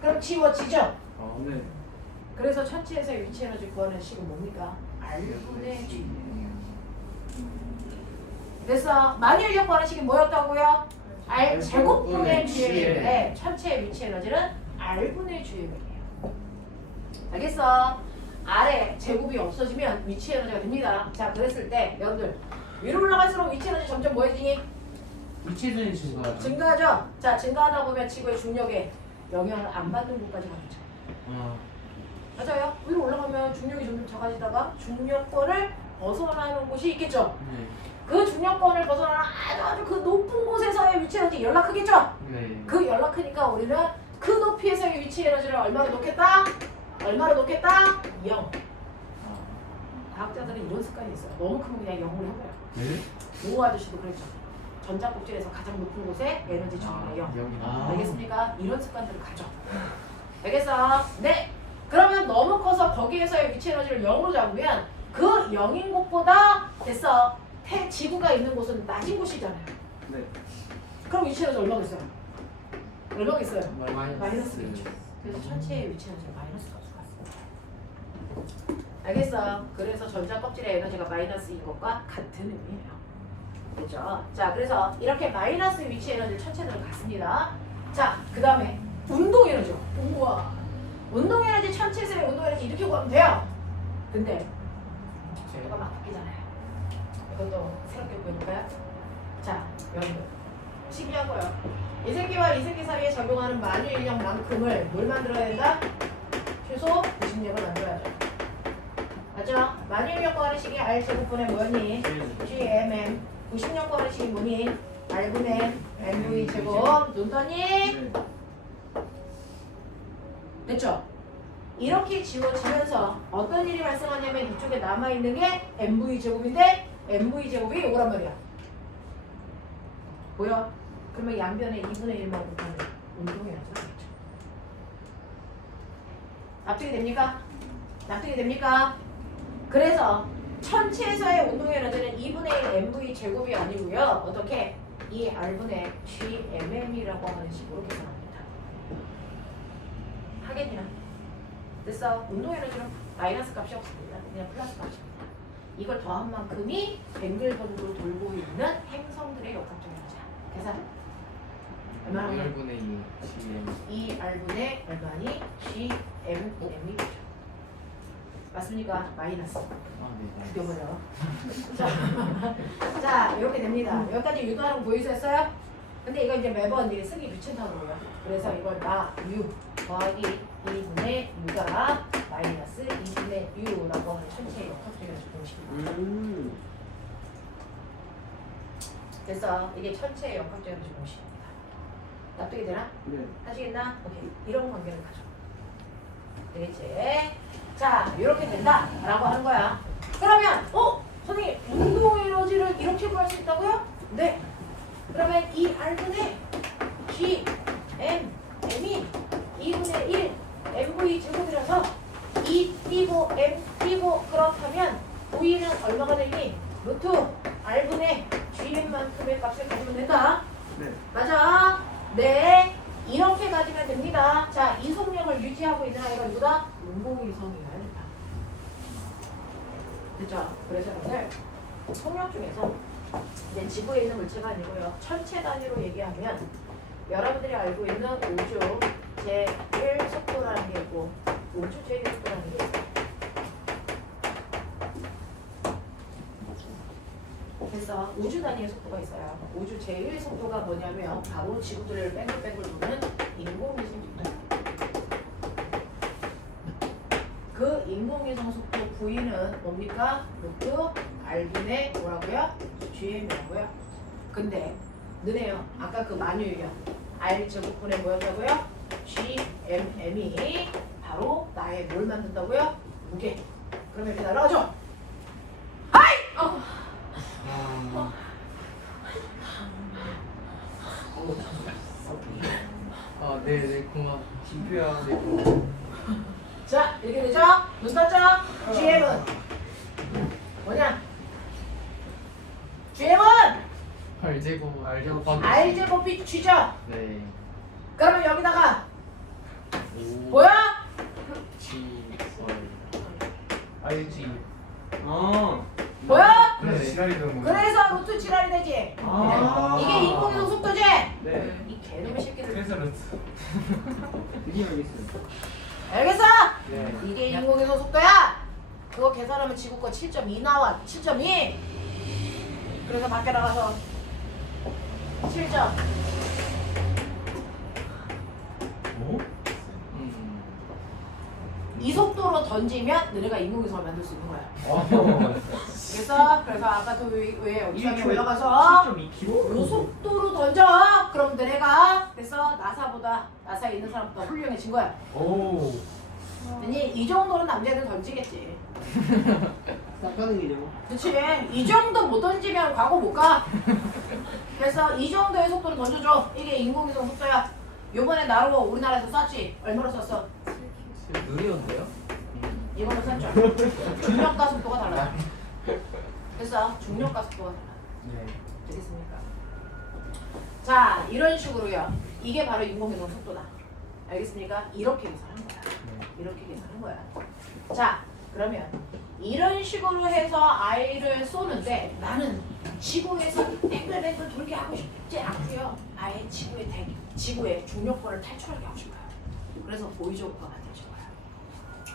그럼 지워지죠. 네. 그래서 천체에서의 위치 에너지 구하는 식은 뭡니까? R분의 G. 그래서 만유인력 구하는 식이 뭐였다고요? R 제곱분의 G의 네, 천체의 위치 에너지는 R분의 G의 맥이에요. 알겠어? R의 제곱이 없어지면 위치 에너지가 됩니다. 자, 그랬을 때 여러분들 위로 올라갈수록 위치 에너지 점점 뭐해지니? 위치는 증가하죠. 증가하죠? 자, 증가하다 보면 지구의 중력에 영향을 안 받는 곳까지 가겠죠. 맞아요. 위로 올라가면 중력이 점점 작아지다가 중력권을 벗어나는 곳이 있겠죠. 네. 그 중력권을 벗어나는 아주 그 높은 곳에서의 위치 에너지 연락 크겠죠. 네. 그 연락 크니까 우리는 그 높이에서의 위치 에너지를 얼마로 놓겠다? 얼마로 놓겠다? 0. 과학자들은 이런 습관이 있어요. 너무 크면 그냥 0으로 해버려요. 네? 오 아저씨도 그랬죠. 전자꼭지에서 가장 높은 곳에 에너지 중요가 0. 알겠습니까? 이런 습관들을 가져. 알겠어? 네. 그러면 너무 커서 거기에서의 위치 에너지를 0으로 잡으면 그 0인 곳보다 됐어. 지구가 있는 곳은 낮은 곳이잖아요. 네. 그럼 위치 에너지 얼마겠어요? 얼마겠어요? 마이너스. 마이너스겠죠. 그래서 천체의 위치 에너지가 마이너스가 같습니다. 알겠어? 그래서 전자 껍질의 에너지가 마이너스인 것과 같은 의미예요. 그렇죠? 자, 그래서 이렇게 마이너스 위치 에너지를 천체들은 같습니다. 자, 그 다음에 운동 에너지. 우와. 운동 에너지 천체에서의 운동 에너지 이렇게 구하면 돼요. 근데 속도가 막 바뀌잖아요. 이것도 새롭게 보여줄까요? 자, 여러분들 신기하고요. 이 새끼와 이 새끼 사이에 적용하는 만유인력만큼을 뭘 만들어야 된다? 최소 90력을 만들어야죠. 맞죠? 만유인력 구하는 식이 R제곱분의 뭐였니? GMM. 90력 구하는 식이 뭐니? R분의 MV 제곱. 눈 떴니? 네. 됐죠? 이렇게 지워지면서 어떤 일이 발생하냐면 이쪽에 남아있는 게 MV 제곱인데 MV 제곱이 이거란 말이야. 보여? 그러면 양변에 2분의 1만 곱하면 운동의 에너지가 되겠죠. 납득이 됩니까? 납득이 됩니까? 그래서 천체에서의 운동의 에너지는 2분의 1 mv 제곱이 아니고요. 어떻게? 이 R분의 GMM이라고 하는 식으로 계산합니다. 하겠냐? 됐어. 운동 에너지는 마이너스 값이 없습니다. 그냥 플러스 값입니다. 이걸 더한 만큼이 뱅글뱅글 돌고 있는 행성들의 역학적 에너지야. 계산. 얼마나 하면? 1분의 2 GM. 2R분의 얼마니? GMM이 되죠. 맞습니까? 마이너스. 네. 죽여버려. 자, 이렇게 됩니다. 여기까지 유도하는 거 보이셨어요? 근데 이거 이제 매번 이게 쓰기 귀찮다고요. 그래서 이걸 나, U 더하기 2분의 U가 마이너스 2분의 U라고 하는 천체의 역학적 에너지 공식입니다. 그래서 이게 천체의 역학적 에너지 공식입니다. 납득이 되나? 네. 하시겠나? 오케이. 이런 관계를 가져. 되겠지? 자, 이렇게 된다라고 하는 거야. 그러면, 선생님, 운동 에너지를 이렇게 구할 수 있다고요? 네. 그러면 이 R분의 G, M, M이 2분의 1 MV 제곱이라서 2 띄고 M 띄고 그렇다면 V는 얼마가 되니? 루트 R분의 GM만큼의 값을 가지면 된다. 네. 맞아? 네. 이렇게 가지면 됩니다. 자, 이속력을 유지하고 있는 아이가 누구다? 운동이성이어야 된다. 됐죠? 그래서 오늘 속력 중에서 이제 지구에 있는 물체가 아니고요. 천체 단위로 얘기하면 여러분들이 알고 있는 우주 제1 속도라는 게 있고 우주 제1 속도라는 게 있어요. 그래서 우주 단위의 속도가 있어요. 우주 제1 속도가 뭐냐면 바로 지구들을 뺑글뺑글 도는 인공위성 속도예요. 그 인공위성 속도 V는 뭡니까? 루트 R분의 뭐라고요? GM이라고요. 근데 너네요 아까 그 만유유형 R 제곱분의 뭐였다고요? GMM이 바로 나의 뭘 만든다고요? 무게. 그러면 이렇게 날아가죠? 하이! 아, 네네, 고마워. 진표야, 네. 자 이렇게 되죠? 무슨 죠 GM은 뭐냐? GM은 알제곱, 알제곱. R제곱이 G죠? 네. 그러면 여기다가 오. 보여? G, 알지. 보여? 그래서 지랄이 되는 거야. 그래서 루트 지랄이 되지? 아. 이게 인공위성 속도지? 네. 이 개놈의 새끼들 그래서 루트. 드디어 알겠어요. 알겠어? 네. 이게 인공위성 속도야? 그거 계산하면 지구 거 7.2 나와. 7.2. 그래서 밖에 나가서 7점. 뭐? 이 속도로 던지면 너네가 인공위성을 만들 수 있는 거야. 그래서 아까 왜 옥상에 올라가서 7.2kg? 이 속도로 던져. 그럼 너네가 그래서 나사에 있는 사람보다 훌륭해진 거야. 오. 아니 이 정도는 남자애들 던지겠지. 닦아는 게죠. 그치? 이 정도 못 던지면 과거 못 가. 그래서 이 정도의 속도로 던져줘. 이게 인공위성 속도야. 요번에 나로 우리나라에서 쐈지? 얼마로 쐈어? 느리던데요? 이걸로 쐈죠. 중력과 속도가 달라요. 그래서 중력과 속도가 달라. 네. 되겠습니까? 자, 이런 식으로요. 이게 바로 인공위성 속도다. 알겠습니까? 이렇게 계산하는 거야. 이렇게 계산하는 거야. 자, 그러면 이런 식으로 해서 아이를 쏘는데 나는 지구에서 뱅글뱅글 돌게 하고 싶지 않고요. 아예 지구의 중력권을 탈출하게 하고 싶어요. 그래서 보이저우가 만들어진 거야.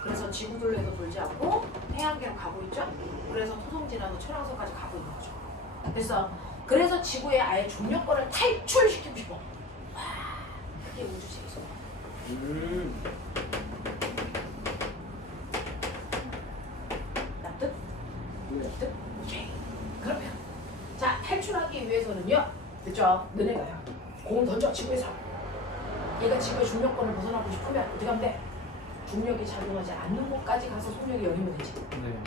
그래서 지구들에서 돌지 않고 태양계로 가고 있죠. 그래서 토성지나서 천왕성까지 가고 있는 거죠. 그래서 지구의 아예 중력권을 탈출시키고 싶어. 와, 그게 우주체에서. 납득? 납득? 오케이. 그러면 자 탈출하기 위해서는요. 됐죠? 너네가요. 공을 던져 지구에서. 얘가 지구의 중력권을 벗어나고 싶으면 어떻게 하면 돼? 중력이 작용하지 않는 곳까지 가서 속력이 열리면 되지. 네.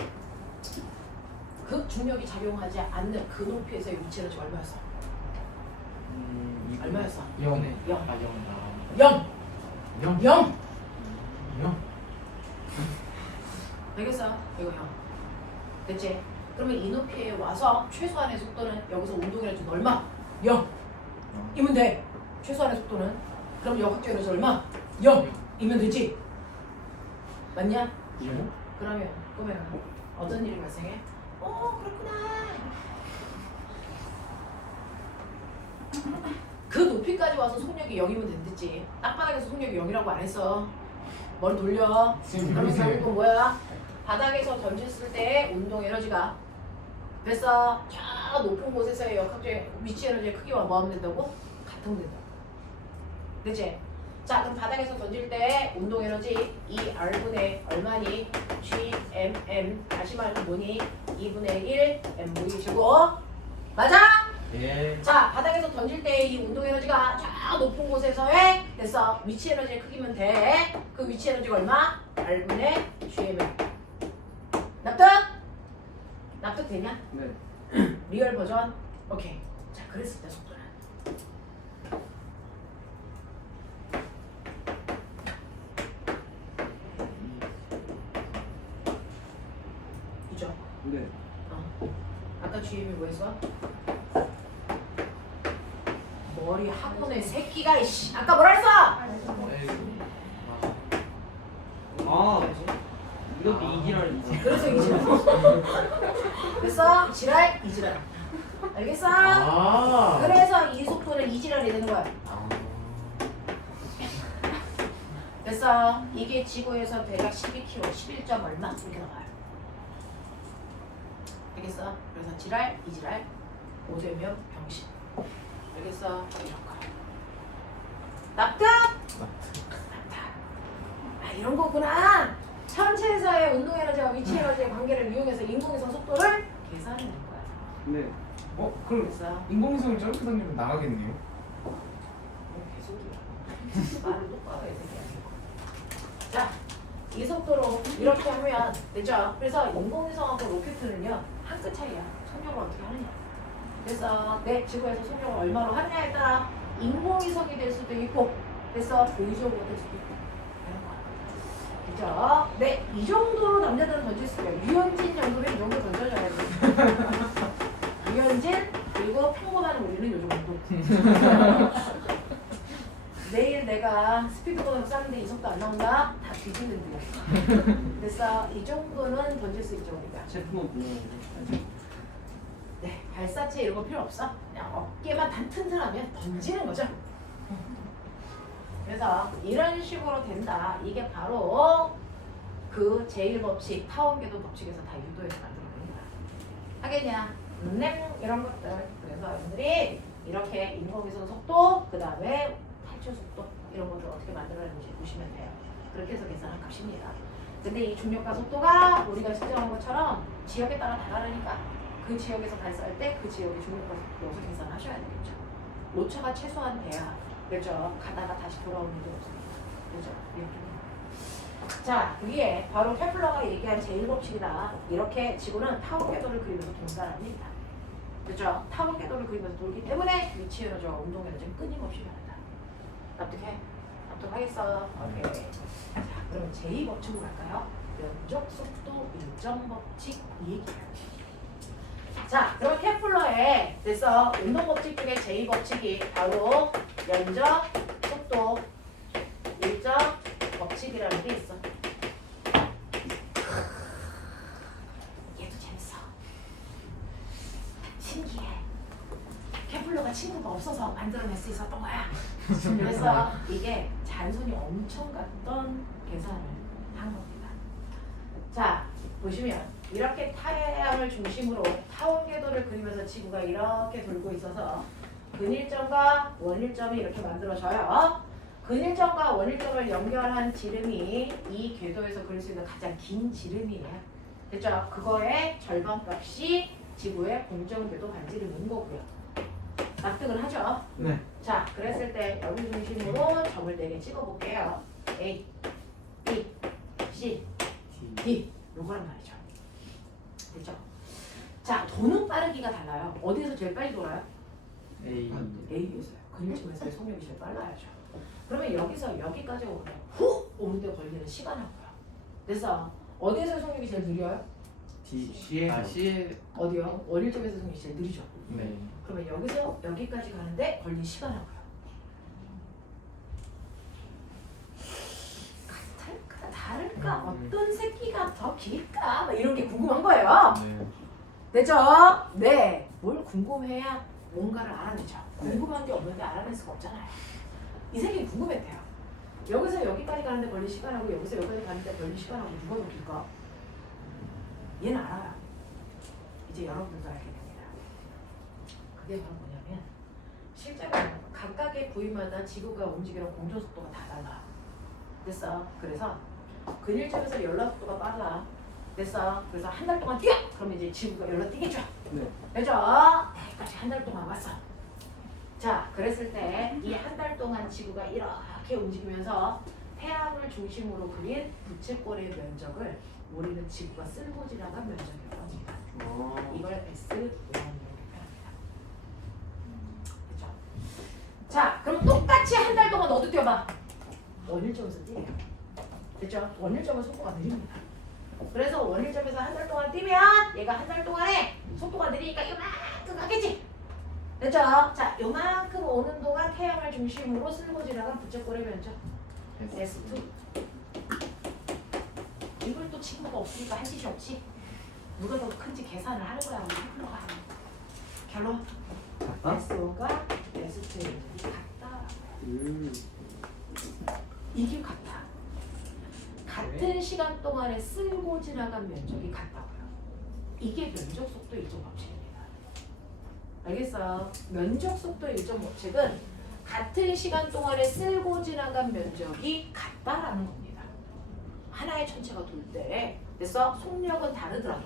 그 중력이 작용하지 않는 그 높이에서의 위치는 지금 얼마였어? 얼마였어? 0. 네. 0. 아, 0. 0. 0. 0. 0. 되겠어? 이거 0. 됐지? 그러면 이 높이에 와서 최소한의 속도는 여기서 운동이라 좀 얼마? 0. 이면 돼. 최소한의 속도는. 그럼 역학적 에너지 얼마? 0. 이면 되지? 맞냐? 그러면 그러면 어떤 일이 발생해? 그렇구나. 그 높이까지 와서 속력이 0이면 된댔지. 땅바닥에서 속력이 0이라고 안 했어. 머리 돌려. 그러면 결국은 뭐야? 바닥에서 던졌을 때 운동 에너지가 됐어. 저 높은 곳에서의 역학적 위치 에너지의 크기와 뭐 하면 된다고? 같으면 된다고. 그치? 자 그럼 바닥에서 던질 때 운동 에너지 2R분의 얼마니? GMM 다시 말해서 뭐니? 2분의 1 mv 제곱 맞아? 예. 자 바닥에서 던질 때 이 운동 에너지가 저 높은 곳에서의 됐어 위치 에너지의 크기면 돼. 그 위치 에너지가 얼마? R분의 GMM 납득? 납득되냐? 네. 리얼 버전? 오케이. 자 그랬을 때 속도는 이죠? 네. 아까 GM이 뭐 했어? 머리 학원의 새끼가 이씨 아까 뭐라 했어? 아, 이것도 이지랄이지. 그래서 이지랄. 됐어? 지랄, 이지랄. 알겠어? 아. 그래서 이 속도는 이지랄이 되는 거야. 아. 됐어? 이게 지구에서 대략 12km, 11점 얼마? 이렇게 나와요. 알겠어? 그래서 지랄, 이지랄, 오되면 병신. 알겠어? 이런 거. 납득? 아, 이런 거구나. 천체에서의 운동 에너지와 위치 에너지의 관계를 이용해서 인공위성 속도를 계산해낸 거야. 네. 그럼 그래서 인공위성을 저렇게 던지면 나가겠네요. 개소리야. 말을 똑바로 해야 되냐. 자, 이 속도로 이렇게 하면 되죠? 그래서 인공위성하고 로켓은요 한 끗 차이야. 속력을 어떻게 하느냐. 그래서 내 지구에서 속력을 얼마로 하느냐에 따라 인공위성이 될 수도 있고, 그래서 보이적으로 될 수도 있고. 그죠? 네, 이 정도로 남자들은 던질 수 있어요. 유현진 정도면 이 정도 던져줘야 돼. 유현진, 그리고 평범한 우리는 요 정도. 내일 내가 스피드보드 쌌는데 이 속도 안 나온다? 다 뒤지는데. 그래서 이 정도는 던질 수 있죠, 우리가. 제품은 불러야 네, 발사체 이런 거 필요 없어. 그냥 어깨만 단 튼튼하면 던지는 거죠. 그래서 이런 식으로 된다. 이게 바로 그 제1법칙, 타원궤도 법칙에서 다 유도해서 만들어냅니다. 하겠냐? 이런 것들. 그래서 여러분들이 이렇게 인공위성 속도, 그 다음에 탈출 속도 이런 것들 어떻게 만들어내는지 보시면 돼요. 그렇게 해서 계산한 값입니다. 근데 이 중력과 속도가 우리가 측정한 것처럼 지역에 따라 다르니까 그 지역에서 발사할 때 그 지역의 중력과 속도를 계산하셔야 되겠죠. 오차가 최소한 돼야, 그렇죠? 가다가 다시 돌아오는 일이 없습니다. 그렇죠? 이렇게. 자, 위에 바로 케플러가 얘기한 제1법칙이다. 이렇게 지구는 타원 궤도를 그리면서 동달합니다. 그렇죠? 타원 궤도를 그리면서 돌기 때문에 위치 에너지와 운동 에너지는 끊임없이 변한다. 납득해? 납득하겠어? 오케이. 자, 그럼 제2법칙으로 갈까요? 면적 속도 일정 법칙 이 얘기예요. 자, 그럼 케플러의 그래서 운동 법칙 중에 제2법칙이 바로 면적 속도 일정 법칙이라는 게 있어. 얘도 재밌어. 신기해. 케플러가 친구가 없어서 만들어낼 수 있었던 거야. 그래서 이게 잔손이 엄청 갔던 계산을 한 겁니다. 자, 보시면 이렇게太阳을 중심으로 타원 궤도를 그리면서 지구가 이렇게 돌고 있어서 근일점과 원일점이 이렇게 만들어져요. 근일점과 원일점을 연결한 지름이 이 궤도에서 그릴 수 있는 가장 긴 지름이에요. 됐죠? 그거의 절반값이 지구의 공정궤도 반지름인 거고요. 납득을 하죠? 네. 자, 그랬을 때 여기 중심으로 점을 4개 찍어볼게요. A, B, C, D 요거란 말이죠. 됐죠? 자, 도는 빠르기가 달라요. 어디에서 제일 빨리 돌아요? A. A에서요. 근일점에서의 속력이 제일 빨라야죠. 그러면 여기서 여기까지 오는데 훅 오는데 걸리는 시간하고요. 그래서 어디에서 속력이 제일 느려요? D. C에서. C에 어디요? 원일점에서 속력이 제일 느리죠. 네. 그러면 여기서 여기까지 가는데 걸린 시간하고요. 같을까 다를까 어떤 새끼가 더 길까 막 이런 게 궁금한 거예요. 네. 됐죠? 네. 뭘 궁금해야 뭔가를 알아내죠. 궁금한 게 없는데 알아낼 수가 없잖아요. 이 새끼 궁금했대요. 여기서 여기까지 가는데 걸린 시간하고 여기서 여기까지 가는데 걸린 시간하고 누가 더 길까? 얘는 알아요. 이제 여러분들도 알게 됩니다. 그게 바로 뭐냐면 실제로 각각의 부위마다 지구가 움직이는 공전 속도가 다 달라. 됐어. 그래서 근일점에서 연락 속도가 빨라. 됐어. 그래서 한 달 동안 뛰어! 그러면 이제 지구가 연락 뛰겠죠. 네. 되죠? 여기까지 한 달 동안 왔어. 자, 그랬을 때 이 한 달 동안 지구가 이렇게 움직이면서 태양을 중심으로 그린 부채꼴의 면적을 우리는 지구가 쓸고 지나간 면적이라고 합니다. 이걸 S1이라고 표현합니다. 그렇죠? 자, 그럼 똑같이 한 달 동안 너도 뛰어봐. 원일점에서 뛰래요. 됐죠? 원일점은 속도가 느립니다. 그래서 원일점에서 한 달 동안 뛰면 얘가 한 달 동안에 속도가 느리니까 이만큼 가겠지? 됐죠? 자, 요만큼 오는 동안 태양을 중심으로 쓸고 지나간 부채꼴의 면적 S2. 이걸 또 친구가 없으니까 할 짓이 없지. 누가 더 큰지 계산을 하는 거야. 우리 템플러가. 결론. 같다? SO가 ST이 같다. 이게 같다. 같은 시간 동안에 쓸고 지나간 면적이 같다고요. 이게 면적 속도 일정 법칙입니다. 알겠어? 면적 속도 일정 법칙은 같은 시간 동안에 쓸고 지나간 면적이 같다라는 겁니다. 하나의 천체가 돌 때. 그래서 속력은 다르더라고.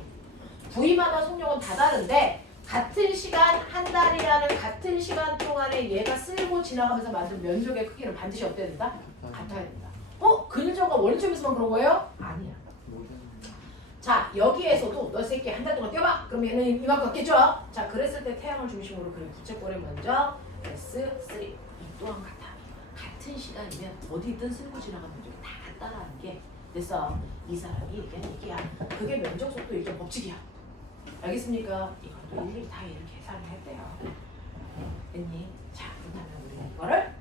부위마다 속력은 다 다른데 같은 시간 한 달이라는 같은 시간 동안에 얘가 쓸고 지나가면서 만든 면적의 크기는 반드시 어때야 된다? 같아야 된다. 근일점과 원일점에서만 그런 거예요? 아니야. 자, 여기에서도 너 새끼 한 달 동안 뛰어봐. 그럼 얘는 이만큼 같겠죠? 자, 그랬을 때 태양을 중심으로 그린 부채꼴에 먼저 S3 이 또한 같아. 같은 시간이면 어디든 쓸고 지나간 면적이 다 같다라는 게 그래서 이 사람이 얘기한 얘기야. 그게 면적 속도 일정 법칙이야. 알겠습니까? 이것도 일일이 다 얘를 계산을 했대요. 됐니? 자, 그렇다면 우리는 이거를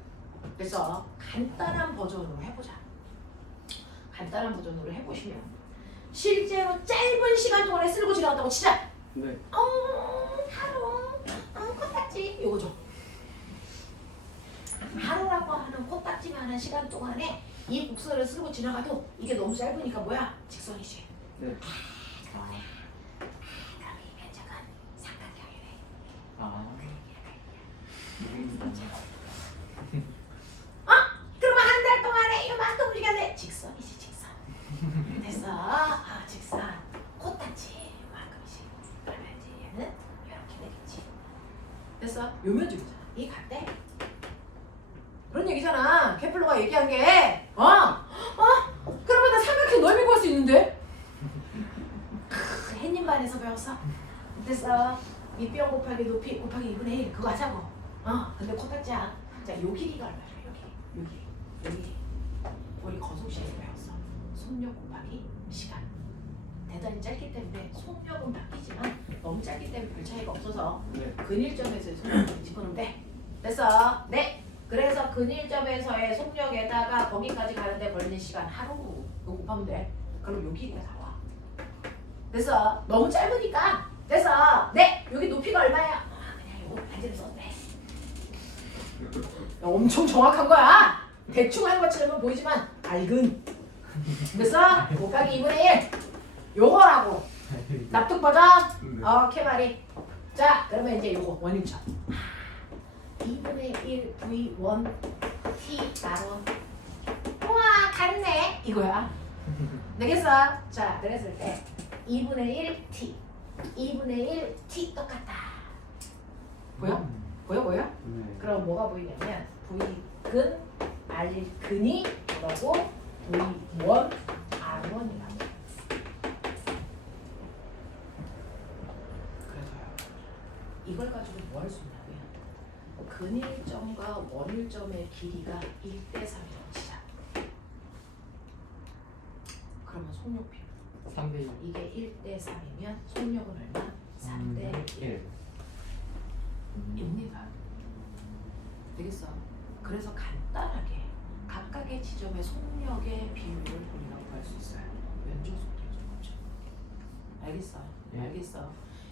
그래서 간단한 버전으로 해보자. 간단한 버전으로 해보시면 실제로 짧은 시간 동안에 쓸고 지나갔다고 치자. 네. 하루, 코딱지 요거죠. 하루라고 하는 코딱지만한 시간 동안에 이 곡선을 쓰고 지나가도 이게 너무 짧으니까 뭐야? 직선이지. 네. 그럼 이 면적은 삼각형이래. 그러면 한 달 동안에 이만큼 움직였네. 직선이지, 직선. 됐어. 직선. 코딱지만큼이지. 그러면 이제 얘는 이렇게 되겠지. 됐어. 요 면적이잖아. 이 같대. 그런 얘기잖아. 케플러가 얘기한 게. 그러면 나 삼각형 넓이 구할 수 있는데? 햇님 반에서 배웠어. 됐어. 밑변 곱하기 높이 곱하기 2분의 1 그거 하자고. 근데 코딱지야. 자, 요 길이가 얼마죠? 여기. 우리 거속시에서 배웠어. 속력 곱하기 시간. 대단히 짧기 때문에 속력은 바뀌지만 너무 짧기 때문에 별 차이가 없어서 네. 근일점에서의 속력을 집어넣으면 돼. 됐어? 네. 그래서 근일점에서의 속력에다가 거기까지 가는데 걸리는 시간 하루 이거 곱하면 돼. 그럼 요 길이가 나와. 됐어? 너무 짧으니까. 됐어? 네. 여기 높이가 얼마야? 그냥 이거 반지를 써도 돼. 엄청 정확한 거야. 대충 하는 것처럼 보이지만 알근. 됐어? 곱하기 2분의 1. 요거라고. 납득 버전? 오케이 말이. 자, 그러면 이제 요거 원일점. 2분의 1 V1 T 나론. 우와, 같네. 이거야. 되겠어? 자, 그랬을 때 2분의 1 T 2분의 1 T 똑같다. 보여? 보여? 네. 그럼 뭐가 보이냐면 V근 R근이 뭐라고? V1 R1이라고. 그래서요. 이걸 가지고 뭐 할 수 있냐면 근일점과 원일점의 길이가 1대3이라고 치자. 그러면 속력비 3대2. 이게 1대3이면 속력은 얼마? 3대1 입니다. 되겠어? 그래서 간단하게 각각의 지점의 속력의 비율을 우리가 구할 수 있어요. 면적 속도의 조건죠. 알겠어? 예. 알겠어?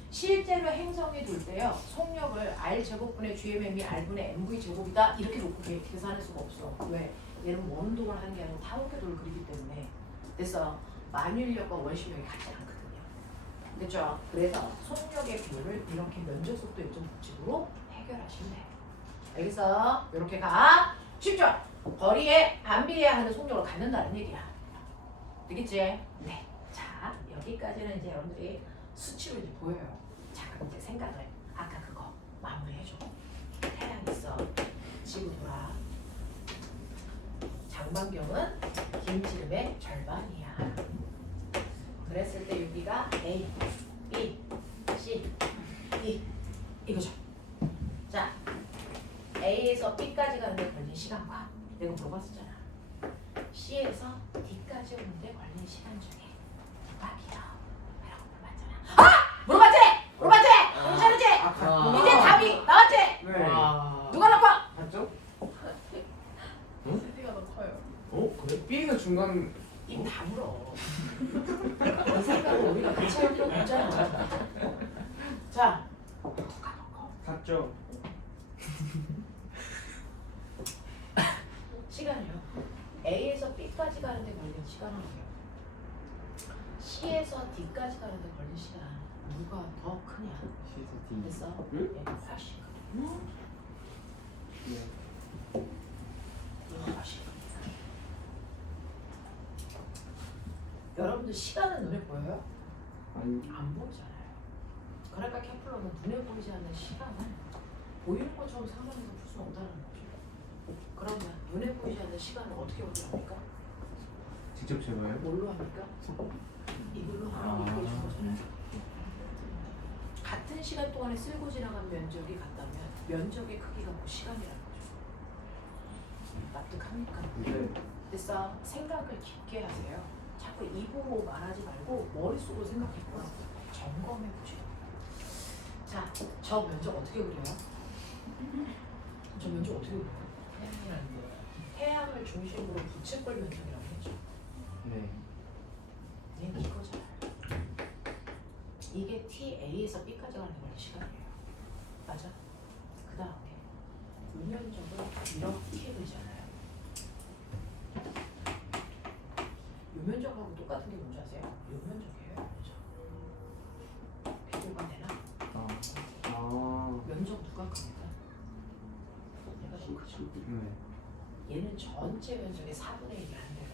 실제로 행성이 돌 때요. 속력을 R 제곱분의 GMM이 R분의 MV 제곱이다 이렇게 놓고 계산할 수가 없어. 왜? 얘는 원운동을 하는 게 아니고 타원궤도를 그리기 때문에. 그래서 만유인력과 원심력이 같지 않거든요. 됐죠? 그래서 속력의 비율을 이렇게 면적 속도 일정 법칙으로 해결하시면 돼요. 알겠어? 이렇게 가. 쉽죠? 거리에 반비례하는 속력을 갖는다는 얘기야. 되겠지? 네. 자, 여기까지는 이제 여러분들이 수치로 이제 보여요. 자, 그럼 이제 생각을 아까 그거 마무리해줘. 태양 있어. 지구 돌아. 장반경은 김지름의 절반이야. 그랬을 때 여기가 A, B, C, D 이거죠. 자, A에서 B까지 가는데 걸린 시간과 내가 물어봤었잖아. C에서 D까지 오는데 걸린 시간 중에 누가 길어? 라고 물어봤잖아. 물어봤지? 괜찮았지? 이제 답이 나왔지? 네. 누가 나빠? 맞죠? D가 더 커요. 그래? B가 중간. 입 다물어. 맞죠? 시간이요. A에서 B까지 가는데 걸린 시간하고요. C에서 D까지 가는데 걸린 시간 누가 더 크냐? C에서 D. 됐어? 응? 얘가 훨씬 크죠. 네. 얘가 훨씬 큽니다. 여러분들 시간은 눈에 보여요? 아니 안 보이잖아요. 그러니까 케플러는 눈에 보이지 않는 시간을 보이는 것처럼 상상해서 풀 수는 없다는 거죠. 그러면 눈에 보이지 않는 시간을 어떻게 확인합니까? 직접 재봐요? 뭘로 합니까? 이걸로 하면 이게 주어져요. 같은 시간 동안에 쓸고 지나간 면적이 같다면 면적의 크기가 뭐 시간이라는 거죠. 납득합니까? 네. 됐어. 생각을 깊게 하세요. 자꾸 입으로 말하지 말고 머릿속으로 생각해보고 점검해보시고. 자, 저 면적 어떻게 그려요? 저 면적 어떻게 그려요? 태양을 중심으로 부채꼴 면적이라고 했죠. 네. 얘는 이거잖아요. 이게 TA에서 B까지 가는 게 원래 시간이에요. 맞아? 그 다음에 요면적을 이렇게 그리잖아요. 요면적하고 똑같은 게 뭔지 아세요? 요면적이에요. 요면적. 비교가 되나? 아. 면적 누가 큽니까? 얘가 더 크죠. 네. 얘는 전체 면적의 4분의 1이 안 돼요.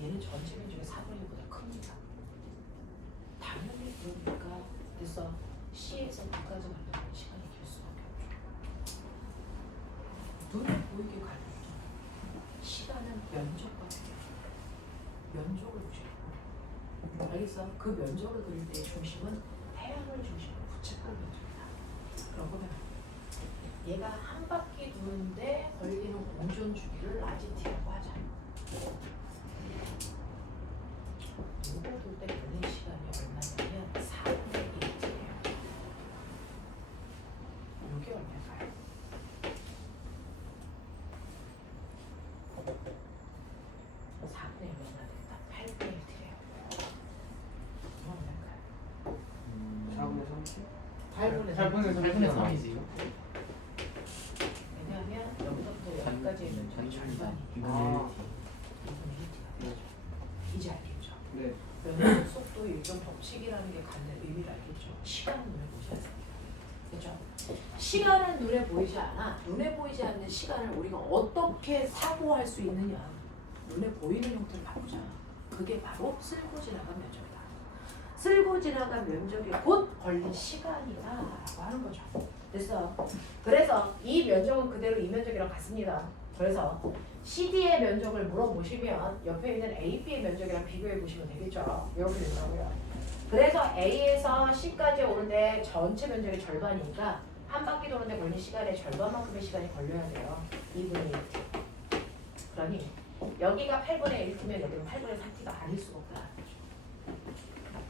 얘는 전체 면적의 4분의 1보다 큽니다. 당연히 그러니까 그래서 C에서 B까지 가려면 시간이 길 수밖에 없죠. 눈에 보이게 가려면 시간은 면적과 비교. 면적을 보시고 알겠어? 그 면적을 그릴 때의 중심은 태양을 중심으로 부채꼴 면적이다. 그런 거면 얘가 한 바퀴 도는데 걸리는 공전 주기를 RGT라고 하자. 요거 돌 때 걸린 시간이 얼마냐면 4분의 1이에요. 요게 얼마일까요? (4분의 1) 얼마 됐다? 8분의 1이에요. 얼마일까요? 4분의 30? 8분의 8분의 3. 3이지. 왜냐하면 여기서부터 여기까지 있는 절반이 아. 2분의 1t가 되죠. 이제 알겠죠? 네. 면적 속도 일정 법칙이라는 게 갖는 의미를 알겠죠? 시간은 눈에 보이지 않습니다. 그렇죠? 시간은 눈에 보이지 않아. 눈에 보이지 않는 시간을 우리가 어떻게 사고할 수 있느냐. 눈에 보이는 형태를 바꾸자. 그게 바로 쓸고 지나간 면적이다. 쓸고 지나간 면적이 곧 걸린 시간이다라고 하는 거죠. 됐어. 그래서 이 면적은 그대로 이 면적이랑 같습니다. 그래서 CD의 면적을 물어보시면 옆에 있는 AB의 면적이랑 비교해 보시면 되겠죠. 이렇게 된다고요. 그래서 A에서 C까지 오는데 전체 면적의 절반이니까 한 바퀴 도는데 걸린 시간의 절반만큼의 시간이 걸려야 돼요. 2분의 1t. 그러니 여기가 8분의 1t면 여기는 8분의 4t가 아닐 수가 없다.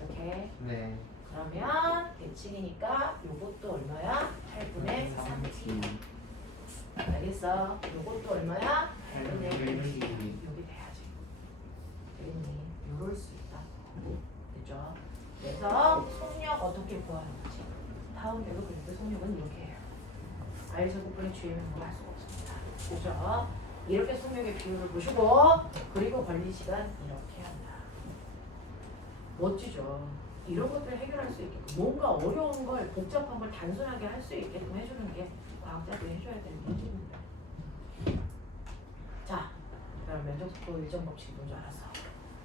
어떻게? 네. 그러면 대칭이니까 요것도 얼마야? 8분의 3t. 알겠어? 요것도 얼마야? 8분의 1t. 여기 돼야지. 되겠니? 요럴 수 있다. 됐죠? 그래서 속력 어떻게 구하는 거지? 다음 대로 그릴 때 속력은 이렇게 해요. R제곱분의 GM은 뭐 할 수가 없습니다. 그죠? 이렇게 속력의 비율을 보시고 그리고 걸린 시간 이렇게 한다. 멋지죠? 이런 것들 해결할 수 있게끔 뭔가 어려운 걸 복잡한 걸 단순하게 할 수 있게끔 해주는 게 과학자들이 해줘야 되는 일입니다. 자, 그럼 면적속도 일정 법칙이 뭔지 알았어.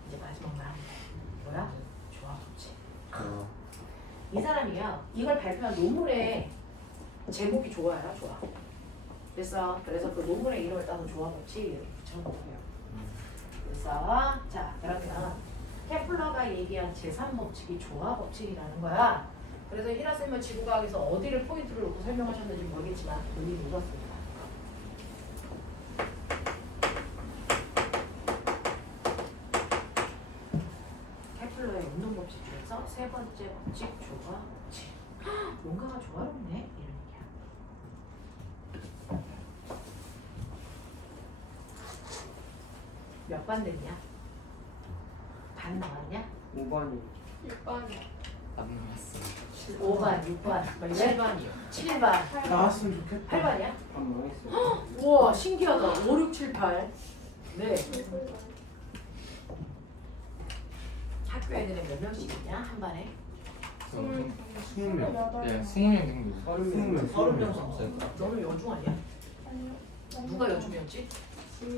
이제 마지막 말 하면 돼. 뭐야? 조화 법칙. 이 사람이요. 이걸 발표한 논문의 제목이 좋아요, 좋아. 그래서 그 논문의 이름을 따서 조화 법칙 이렇게 붙여놓고요. 그래서 자, 그러면 케플러가 얘기한 제3법칙이 조화 법칙이라는 거야. 그래서 히라스님은 지구과학에서 어디를 포인트를 놓고 설명하셨는지 모르겠지만 여기 놓았습니다. 케플러의 운동 법칙 중에서 세 번째 법칙 조화 법칙. 뭔가가 조화롭네 이런 얘기야. 몇 반 됐냐? 반 나왔냐? 5번이 6번 남았어. 5반, 6반, 7반이요. 7반, 나왔으면 좋겠다. 8반이야? 안 나왔어. 우와 신기하다. 5, 6, 7, 8. 네. 학교 애들은 몇 명씩 있냐 한 반에? 20명. 네, 20명 정도. 30명. 30명 썼어요. 너는 여중 아니야? 아니요. 누가 여중이었지?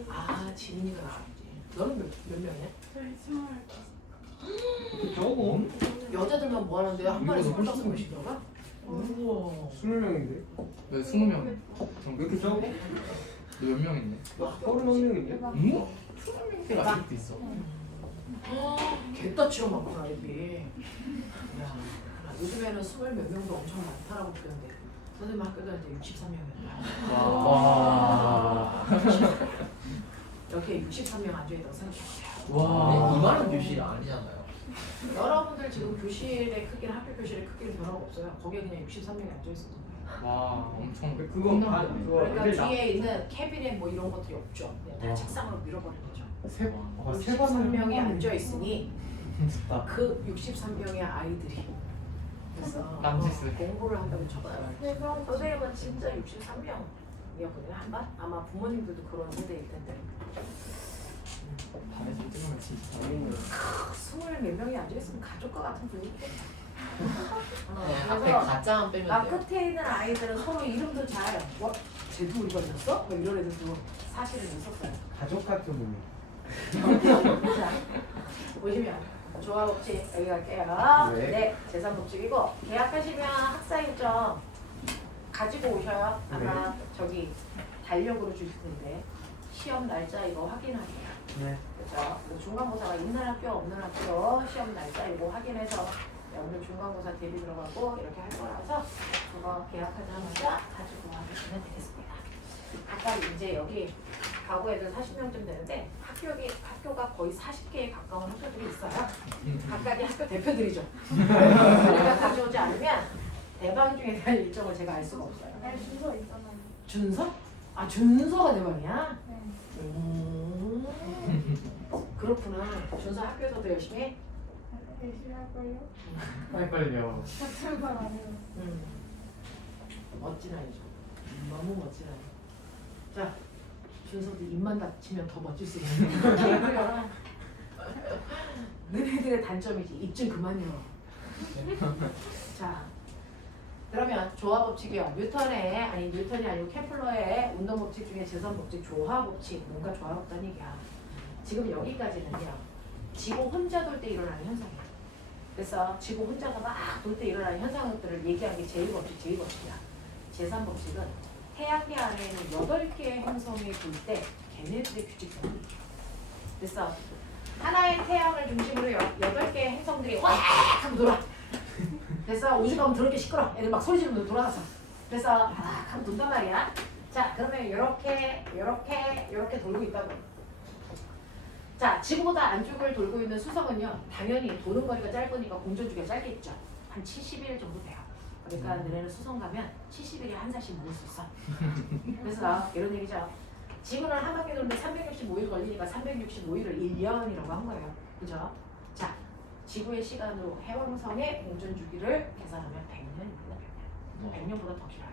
아 지민이가 여중이지. 너는 몇 명이야? 저거? 여자들만 뭐 하는데 한 반에 25명씩 들어가? 우와. 20명인데? 네, 20명 왜 정도. 이렇게 적어? 너몇 명인데? 30명인데? 응? 20명대가 아직도 있어. 개떠치로 많구나 애들이. 야, 요즘에는 20몇 명도 엄청 많다라고 그러는데 선생님 학교 다닐 때 63명이었다. 와. 이렇게 63명 앉아있다고 생각해보세요. 와. 이만한 교실 아니잖아요. 여러분들 지금 교실의 크기는 학교 교실의 크기는 변화가 없어요. 거기에 그냥 63명이 앉아있었던 거예요. 와, 엄청. 그거 다 그거 그러니까 애들 나. 뒤에 있는 캐비넷 뭐 이런 것들이 없죠. 그냥 다 와. 책상으로 밀어버린 거죠. 세 63명이 앉아있으니 진짜. 그 63명의 아이들이 그래서 깜찍스. 공부를 한다고 적어요. 선생님은 진짜 63명이었거든요. 한 반? 아마 부모님들도 그런 세대일 텐데 밤에서 찍으면 진짜. 20몇 명이 앉아있으면 가족과 같은 분위기겠다. 앞에 그래서 가짜만 빼면 나 돼요. 끝에 있는 아이들은 서로 이름도 잘 쟤도 우리가 있었어? 뭐 이런 애들도 사실은 있었어요. 가족 같은 분이. 자, 보시면 조합법칙 여기 갈게요. 네. 네, 재산법칙이고 계약하시면 학사 일정 가지고 오셔요. 아마 저기 달력으로 주실 텐데 시험 날짜 이거 확인하세요. 네. 그렇죠? 중간고사가 있는 학교 없는 학교 시험 날짜 이거 확인해서 네, 오늘 중간고사 대비 들어가고 이렇게 할 거라서 그거 계약하자마자 가지고 와주시면 되겠습니다. 아까 이제 여기 가구 애들 40명쯤 되는데 학교가 거의 40개에 가까운 학교들이 있어요. 각각의 학교 대표들이죠. 우리가 가져오지 않으면 대방 중에 대한 일정을 제가 알 수가 없어요. 준서 있잖아요. 준서? 아 준서가 대방이야? 네. 그렇구나. 준서 학교에서도 열심히 해? 열심히 할걸요? 빨리빨리요. 같은 반 아니에요. 멋진 아이죠. 너무 멋진 아이. 자, 준서도 입만 닥치면 더 멋질 수 있는. 너네들의 단점이지. 입 좀 그만 열어. 자, 그러면 조화법칙이요. 뉴턴이 아니고 케플러의 운동법칙 중에 재산법칙 조화법칙. 뭔가 조화롭다는 얘기야. 지금 여기까지는요. 지구 혼자 돌 때 일어나는 현상이야. 그래서 지구 혼자가 막 돌 때 일어나는 현상들을 얘기한 게 제1법칙, 제2법칙이야. 재산법칙은 태양계 안에 있는 8개의 행성이 돌 때 걔네들의 규칙성이 있죠. 그래서 하나의 태양을 중심으로 8개의 행성들이 왁 하고 돌아. 그래서 우주가 하면 더럽게 시끄러. 애들 막 소리 지르면서 돌아가서. 그래서 막 하고 돈단 말이야. 자, 그러면 이렇게 돌고 있다고. 자, 지구보다 안쪽을 돌고 있는 수성은요. 당연히 도는 거리가 짧으니까 공전주기가 짧겠죠. 한 70일 정도 돼요. 그러니까 너네는 수성 가면 70일에 한 살씩 먹을 수 있어. 그래서 이런 얘기죠. 지구는 한 바퀴 도는데 365일 걸리니까 365일을 1년이라고 한 거예요. 그죠? 자, 지구의 시간으로 해왕성의 공전주기를 계산하면 100년입니다. 100년보다 더 길어요.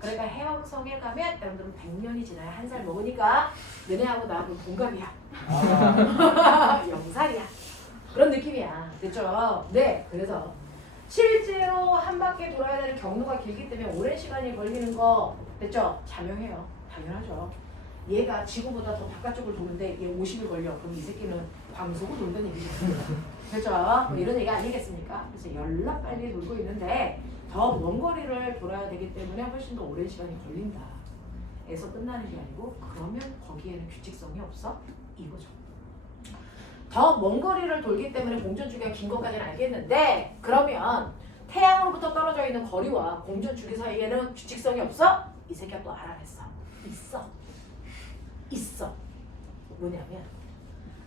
그러니까 해왕성에 가면 여러분들은 100년이 지나야 한 살 먹으니까 너네하고 나하고 동갑이야. 0살이야. 그런 느낌이야. 됐죠? 네. 그래서 실제로 한 바퀴 돌아야 되는 경로가 길기 때문에 오랜 시간이 걸리는 거 됐죠? 자명해요. 당연하죠. 얘가 지구보다 더 바깥쪽을 도는데 얘 50일 걸려. 그럼 이 새끼는 광속으로 돈다는 얘기죠. 됐죠? 뭐 이런 얘기 아니겠습니까? 그래서 열나 빨리 돌고 있는데 더 먼 거리를 돌아야 되기 때문에 훨씬 더 오랜 시간이 걸린다. 에서 끝나는 게 아니고 그러면 거기에는 규칙성이 없어? 이거죠. 더 먼 거리를 돌기 때문에 공전주기가 긴 것까지는 알겠는데 그러면 태양으로부터 떨어져 있는 거리와 공전주기 사이에는 규칙성이 없어? 이 새끼가 또 알아냈어. 있어. 뭐냐면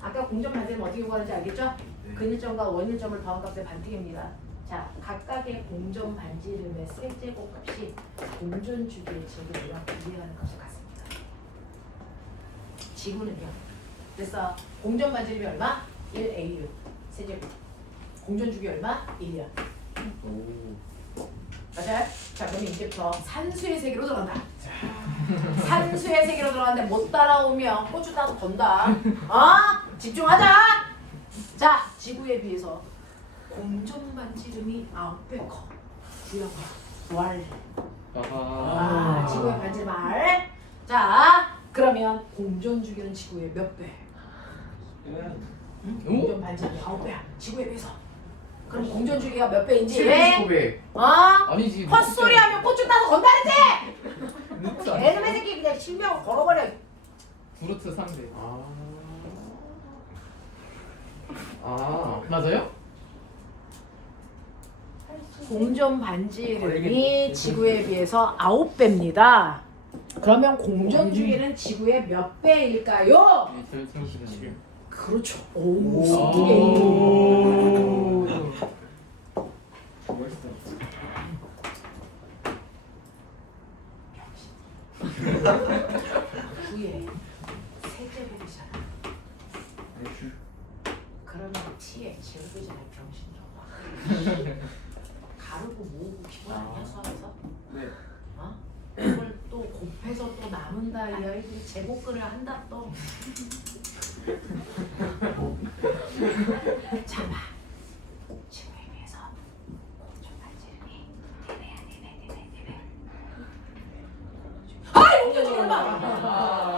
아까 공전 반지름 어떻게 구하는지 알겠죠? 네. 근일점과 원일점을 더한 값의 반택입니다. 자, 각각의 공전 반지름의 세제곱 값이 공전 주기의 제곱이랑 비례하는 값을 같습니다. 지구는요. 그래서 공전 반지름이 얼마? 1AU 세제곱. 공전 주기 얼마? 1년. 맞아요? 자, 그럼 이제부터 산수의 세계로 들어간다. 산수의 세계로 들어가는데 못 따라오면 고추 따서 건다. 집중하자. 자, 지구에 비해서 공전 반지름이 9배 커. 구여봐. 왈. 지구의 반지름 말. 자, 그러면 공전 주기는 지구의 몇 배? 응? 공전 반지름이 9배야. 지구에 비해서. 그럼 공전 주기가 몇 배인지? 7,900. 아니지. 헛소리 하면 고추 따서 건다는데! 루트 아니야? 개놈의 새끼 그냥 실명을 걸어버려. 루트 3배. 아. 맞아요? 공전 반지름이 지구에 비해서 9배입니다. 그러면 공전 주기는 지구의 몇 배일까요? 네, 결승시는 그렇죠. 오, 오. 습득의 구에 세제곱이잖아. 그러면 t의 제곱이잖아. 병신들아. 가르고 모으고 기본 아니야 수학에서? 네. 이걸 또 곱해서 또 남은다. 이 아이들이 제곱글을 한다 또. 참아. 지구에 비해서 공전 반지름이 4배. 아이 공전 지금 얼마?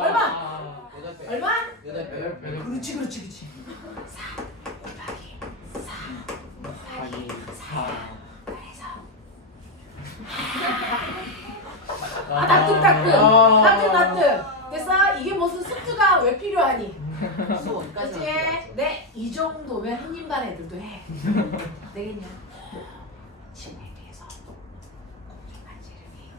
얼마? 얼마? 8배. 그렇지. 4 곱하기 4 곱하기 4. 그래서 따뜻. 됐어? 이게 무슨 숙주가 왜 필요하니? 그렇지? 네, 이 정도면 한인반 애들도 해. 되겠냐? 지구에 비해서 공전 반지름이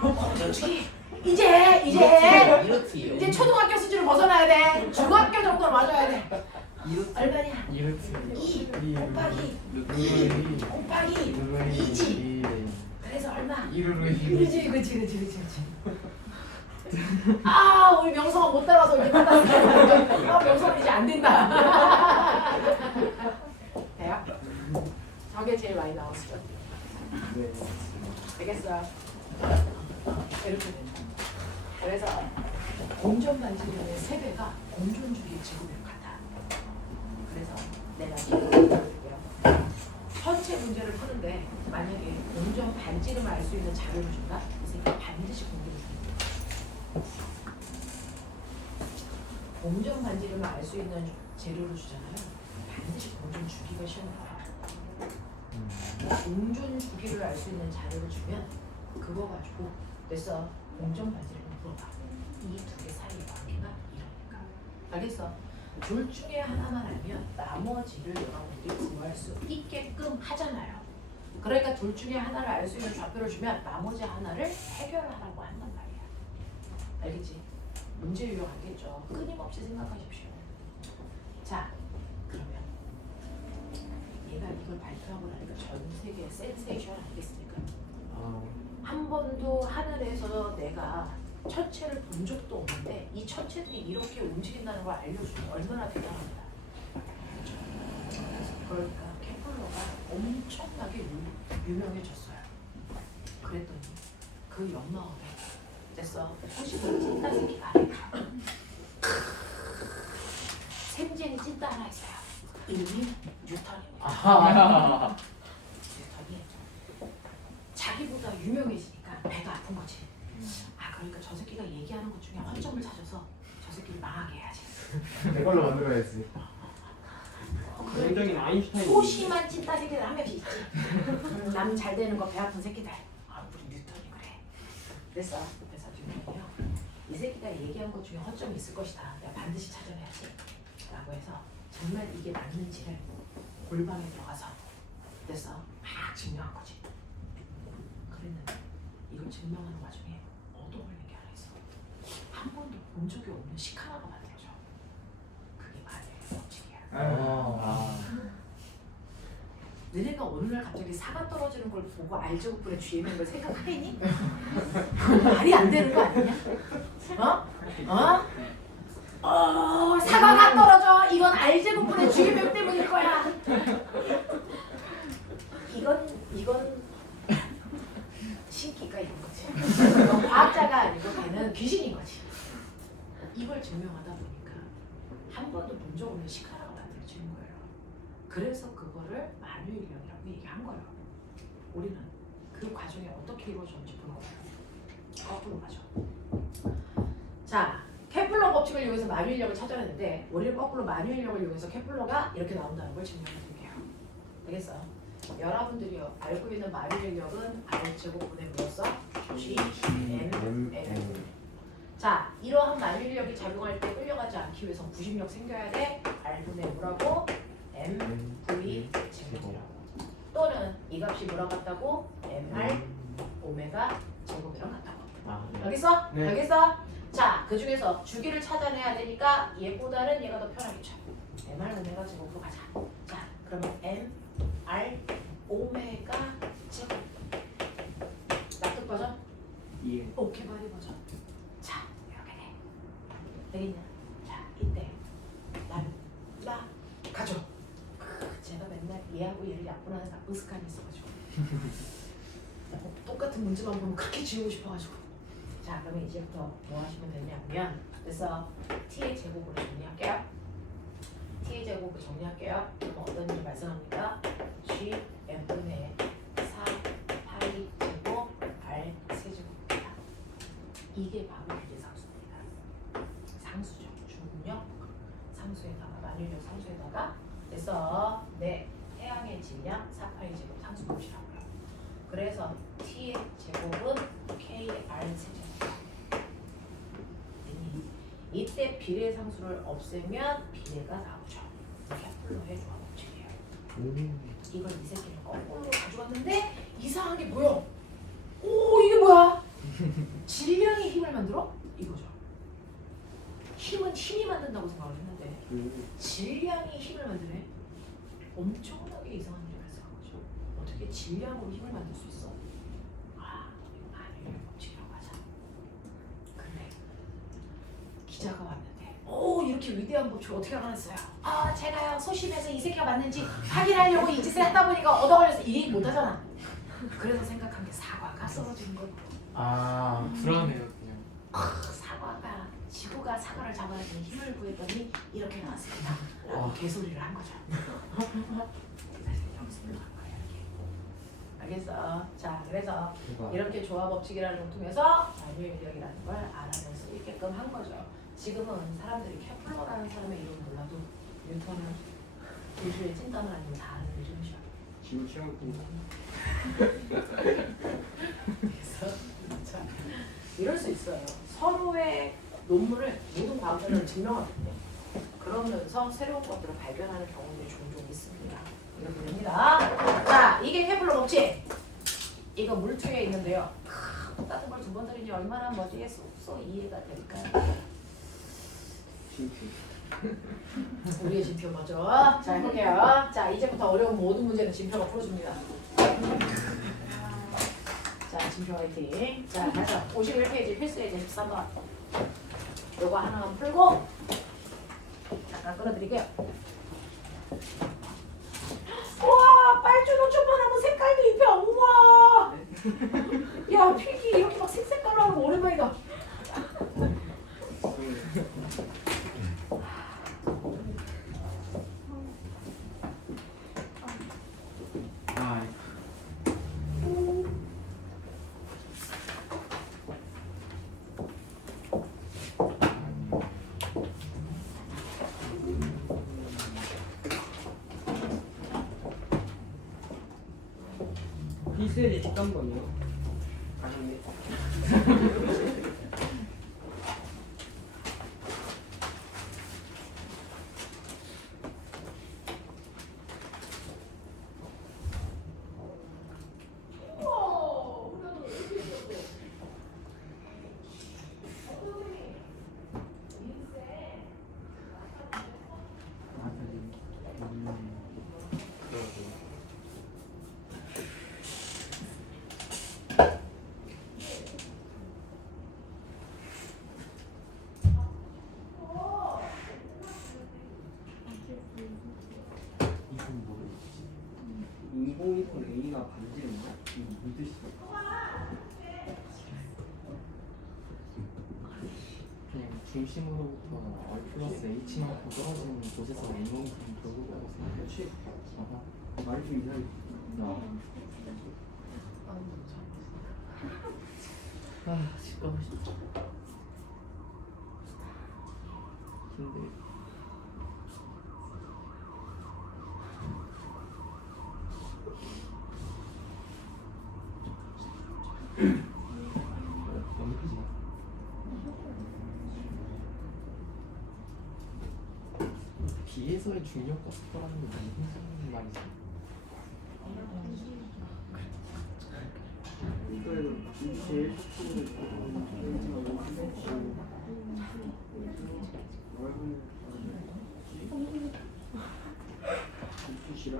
2배. 공전 주기. 이제 초등학교 수준을 벗어나야 돼. 중학교 정도로 맞아야 돼. 얼마냐? 2 곱하기 2 곱하기 2지. 그래서 얼마? 그렇지. 우리 명성아 못 따라서 이제 끝났어. 명성은 이제 안 된다. 돼요? 저게 제일 많이 나왔어. 네. 알겠어. 이렇게 된다. 그래서 공전 반지름의 3배가 공전 주기 제곱에 같다. 그래서 내가 이거 보여드릴게요. 전체 문제를 푸는데 만약에 공전 반지름을 알 수 있는 자료를 준다? 선생님이 반드시 공부를 줍니다. 공전 반지름을 알 수 있는 재료를 주잖아요. 반드시 공전 주기가 시험에 나와요. 공전 주기를 알 수 있는 자료를 주면 그거 가지고 됐어. 공전 반지름을 물어봐. 이 두 개 사이의 관계가 이러니까. 알겠어? 둘 중에 하나만 알면 나머지를 여러분들이 구할 수 있게끔 하잖아요. 그러니까 둘 중에 하나를 알 수 있는 좌표를 주면 나머지 하나를 해결하라고 한단 말이야. 알겠지? 문제 유형 알겠죠? 끊임없이 생각하십시오. 자, 그러면 얘가 이걸 발표하고 나니까 전 세계 센세이션 아니겠습니까? 한 번도 하늘에서 내가 천체를 본 적도 없는데 이 천체들이 이렇게 움직인다는 걸 알려주면 얼마나 대단합니다. 그러니까 케플러가 엄청나게 유명해졌어요. 그랬더니 그 옆마을에 됐어. 호시돌 찐따 새끼가 샘쟁이 찐따 하나 있어요. 이름이 뉴턴입니다. 뉴턴이 자기보다 유명해지니까 배가 아픈 거지. 그러니까 저 새끼가 얘기하는 것 중에 허점을 찾아서 저 새끼를 망하게 해야지. 이걸로 만들어야지. 굉장히 아인슈타인. 소심한 찐따 새끼들 한 명씩 있지. 남 잘 되는 거 배 아픈 새끼들. 우리 뉴턴이 그래. 그래서 뉴턴이요. 이 새끼가 얘기한 것 중에 허점이 있을 것이다. 내가 반드시 찾아내야지. 라고 해서 정말 이게 맞는지를 골방에 들어가서 그래서 막 증명한 거지. 그랬는데 이걸 증명하는 와중에 얻어걸린 게 하나 있어. 한 번도 본 적이 없는 시카라가 만들어져. 그게 만약의 법칙이야. 너네가 어느 날 갑자기 사과 떨어지는 걸 보고 알제곱분의 뒤에 있는 걸 생각하니? 그거 말이 안 되는 거 아니냐? 사과가 떨어져. R제곱분의 G명 때문일 거야. 이건 신기가 있는 거지. 이건 과학자가 아니고 걔는 귀신인 거지. 이걸 증명하다 보니까 한 번도 본 적 없는 시카라가 만들어지는 거예요. 그래서 그거를 만유인력이라고 얘기한 거예요. 우리는 그 과정이 어떻게 이루어졌는지 볼 거예요. 거꾸로 가죠. 자, 케플러 법칙을 이용해서 만유인력을 찾아냈는데 우리는 거꾸로 만유인력을 이용해서 케플러가 이렇게 나온다는 걸 증명해 드릴게요. 알겠어? 여러분들이요 알고 있는 만유인력은 R제곱분의 뭐였어? G, M, N. 자, 이러한 만유인력이 작용할 때 끌려가지 않기 위해서 부심력 생겨야 돼. R분의 뭐라고? M, V, 제곱이라고. 또는 이 값이 뭐랑 같다고? MR, 오메가 제곱이랑 같다고. 아, 네. 알겠어? 네. 알겠어? 자, 그 중에서 주기를 찾아내야 되니까 얘보다는 얘가 더 편하겠죠. MR 오메가 제곱으로 가자. 자, 그러면 M, R, 오메가 제곱. 납득 버전? 예. 오케이 바디 버전. 자, 이렇게 돼. 되겠냐? 자, 이때 나 가져. 제가 맨날 얘하고 얘를 약분하는 나쁜 습관이 있어가지고 똑같은 문제만 보면 그렇게 지우고 싶어가지고. 자, 그러면 이제부터 뭐 하시면 되냐면, 그래서 t의 제곱으로 정리할게요. t의 제곱으로 정리할게요. 그럼 어떤 일이 발생합니까? g m분의 4 파이 제곱 r 세제곱입니다. 이게 바로 비례상수입니다. 상수죠. 중력 상수에다가 만유력 상수에다가, 그래서 내 태양의 질량 4파이 제곱 상수값이라고요. 그래서 t의 제곱은 kr 세제곱. 이때 비례상수를 없애면 비례가 나오죠. 케플러의 조합 법칙이에요. 이걸 이 새끼는 거꾸로 가져왔는데 이상한 게 보여. 오, 이게 뭐야? 질량이 힘을 만들어? 이거죠. 힘은 힘이 만든다고 생각을 했는데 질량이 힘을 만드네. 엄청나게 이상한 일이 발생한 거죠. 어떻게 질량으로 힘을 만들 수 있어? 아, 이거 만유인력 법칙이라고 하자. 근데 기자가 왔는데, 오, 이렇게 위대한 법칙을 어떻게 알아냈어요? 아, 제가요 소심해서 이 새끼가 맞는지 확인하려고 이 짓을 하다 보니까 얻어 걸려서 이 얘기 못 하잖아. 그래서 생각한 게 사과가 썰어지는 거. 아 불안해요 그냥. 사과가, 지구가 사과를 잡아야 되는 힘을 구했더니 이렇게 나왔습니다. 라고 개소리를 한 거죠. 사실 여기서 들어간 거예요, 이렇게. 알겠어? 자, 그래서 이렇게 조합 법칙이라는 걸 통해서 만유인력이라는 걸 알아낼 수 있게끔 한 거죠. 지금은 사람들이 케플러라는 사람의 이름 몰라도 뉴턴은 교실에 찐따는 아니고 다 아는 이름이죠. 지금 시험 그래서 자, 이럴 수 있어요. 서로의 논문을 모든 과학자들은 증명하거든요. 그러면서 새로운 것들을 발견하는 경우들이 종종 있습니다. 이렇게 됩니다. 자, 이게 케플러 법칙. 이거 물투에 있는데요. 똑같은 걸 두 번 들으니 얼마나 머리에 쏙쏙 이해가 될까요? 우리의 진표 먼저 자 해볼게요. 자, 이제부터 어려운 모든 문제는 진표가 풀어줍니다. 자, 진표 화이팅. 자, 가자. 51페이지 필수예제 13번. 요거 하나만 풀고 잠깐 끌어드릴게요. 우와, 빨주노 초반하고 색깔도 입혀. 우와, 야, 필기 이렇게 막 색색깔로 하는 거 오랜만이다. 아, 비스에 13번이요. 아닌데. 인공위성 A가 반지인가? 이거 무슨 뜻이야? 그냥 중심으로부터 R 플러스 H만큼 떨어지는 곳에서 인공위성이 돌고 가고 있어요. 그렇지. 아하. 말이 좀 이상해. 집 가고 싶다. 힘들. 너무 크지? 비에서의 중력과 속도라는 게 무슨 말이지? 이거에도 제일 속도를 수시라?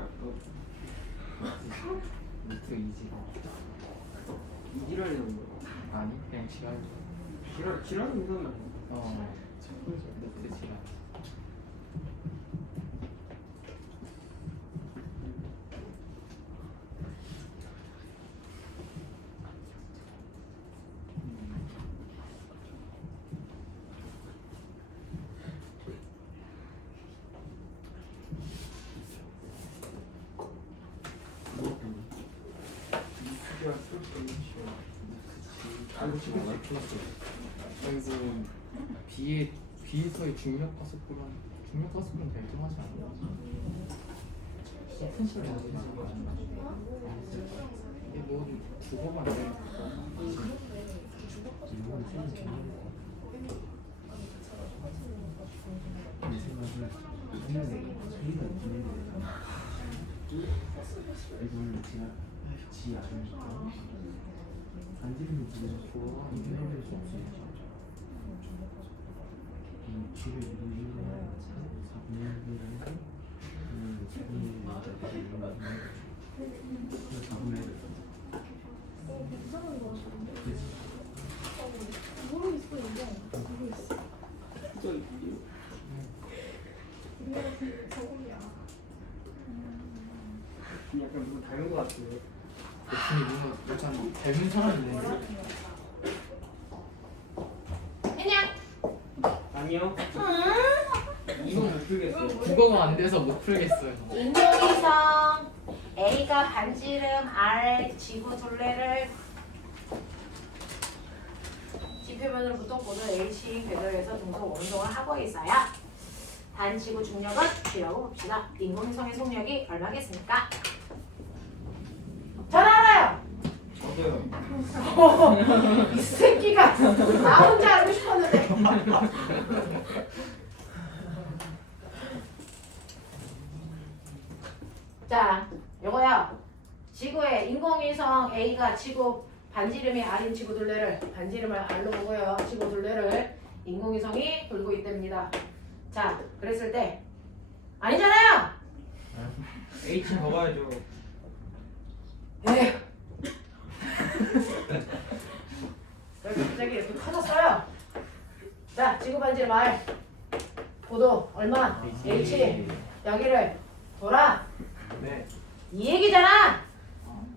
루트 이지가 이지랄이라는 거야. 아니 그냥 지랄. 지랄은 이상해. 루트 지랄. 그래서 비에서의 중력과 속도랑 중력과 속도는 별도하지 않나? 큰 소리 안 들리는 거 아닌가? 이게 뭐 국어가 안 되니까. 이거는 제가 지 않으니까 반지름이 들어서 이거를 수 없어요. 지를 이루는 4분의 1을 해서 4분의 1을 이상한 거 같은데? 모르겠어 이거. 모르겠어. 우리가 저거야. 약간 누구 닮은 거 같은데. 대충이 뭔가 약간 닮은 사람이 있는데. 그냥 아니요. 이거 못 풀겠어. 국어가 안 돼서 못 풀겠어요. 인공위성 A가 반지름 R 지구 둘레를 지표면으로부터 고도 H 궤도에서 중속 운동을 하고 있어요. 반지구 중력은 G라고 봅시다. 인공위성의 속력이 얼마겠습니까? 잘 알아요. 저도요. 이 새끼가 나 혼자 알고 싶었는데. 자, 요거요. 지구의 인공위성 A가 지구 반지름이 R인 지구 둘레를 반지름을 R로 보고요. 지구 둘레를 인공위성이 돌고 있답니다. 자, 그랬을 때 아니잖아요. H 적어야죠. 에휴. 왜 갑자기 이렇게 커졌어요? 자, 지구 반지름 R 고도 얼마? H 여기를 돌아. 네. 이 얘기잖아.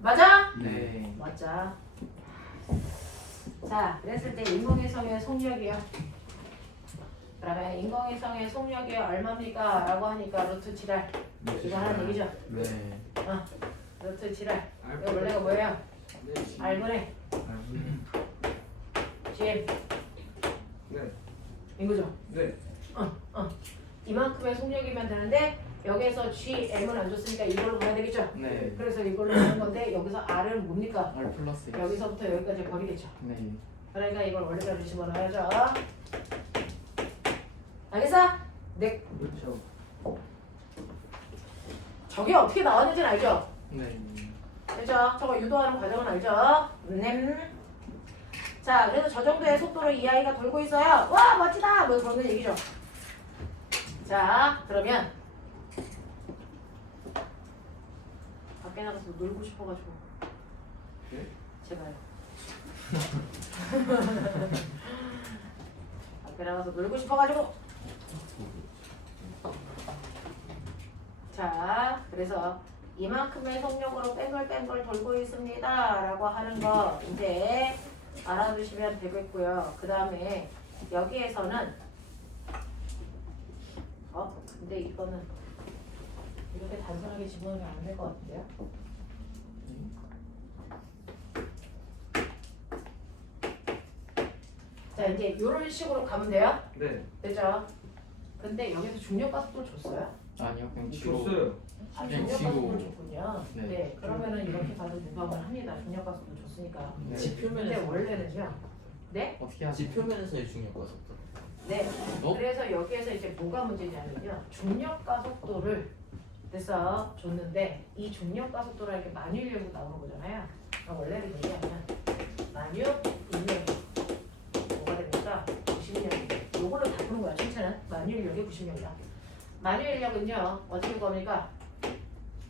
맞아? 네. 맞자. 자, 그랬을 때 인공위성의 속력이요. 그러면 인공위성의 속력이 얼마입니까? 라고 하니까 루트 7R. 이거 하는 얘기죠. 네. 루트 7R. 이거 원래가 뭐예요? R분의 GM. 네. 인구죠. 네. 이만큼의 속력이면 되는데 여기에서 GM은 안 줬으니까 이걸로 가야 되겠죠. 네. 그래서 이걸로 가는 건데 여기서 R은 뭡니까? R 플러스 H. 여기서부터 여기까지 버리겠죠. 네. 그러니까 이걸 원래대로 집어넣어야죠. 알겠어? 네. 그렇죠. 저게 어떻게 나왔는지는 알죠? 네. 그죠? 저거 유도하는 과정은 알죠? 자, 그래서 저 정도의 속도로 이 아이가 돌고 있어요. 와, 멋지다! 뭐 그런 얘기죠. 자, 그러면 밖에 나가서 놀고 싶어가지고. 네? 제발. 밖에 나가서 놀고 싶어가지고. 자, 그래서 이만큼의 속력으로 뺑글뺑글 돌고 있습니다. 라고 하는 거 이제 알아두시면 되겠고요. 그 다음에 여기에서는 근데 이거는 이렇게 단순하게 집어넣으면 안 될 것 같은데요? 자 이제 이런 식으로 가면 돼요? 네. 되죠? 근데 여기서 중력가속도 줬어요? 아니요, 그냥 지로. 줬어요. 아, 그냥 중력가속도 지로. 줬군요. 네. 네. 그러면은 이렇게 가도 무방을 합니다. 중력가속도 줬으니까. 네. 근데 지표면에서 원래는요. 네? 어떻게 하죠? 지표면에서의 중력과 속도. 네. 어? 그래서 여기에서 이제 뭐가 문제냐면요. 중력가속도를 그래서 줬는데 이 중력가속도를 이렇게 만유인력으로 나오는 거잖아요. 그럼 원래는 얘기하면 만유 인력이 뭐가 됩니까? 90인력. 요거를 바꾸는 거야. 전체는 만유인력이 90인력이다. 만유인력은요. 어떻게 겁니까?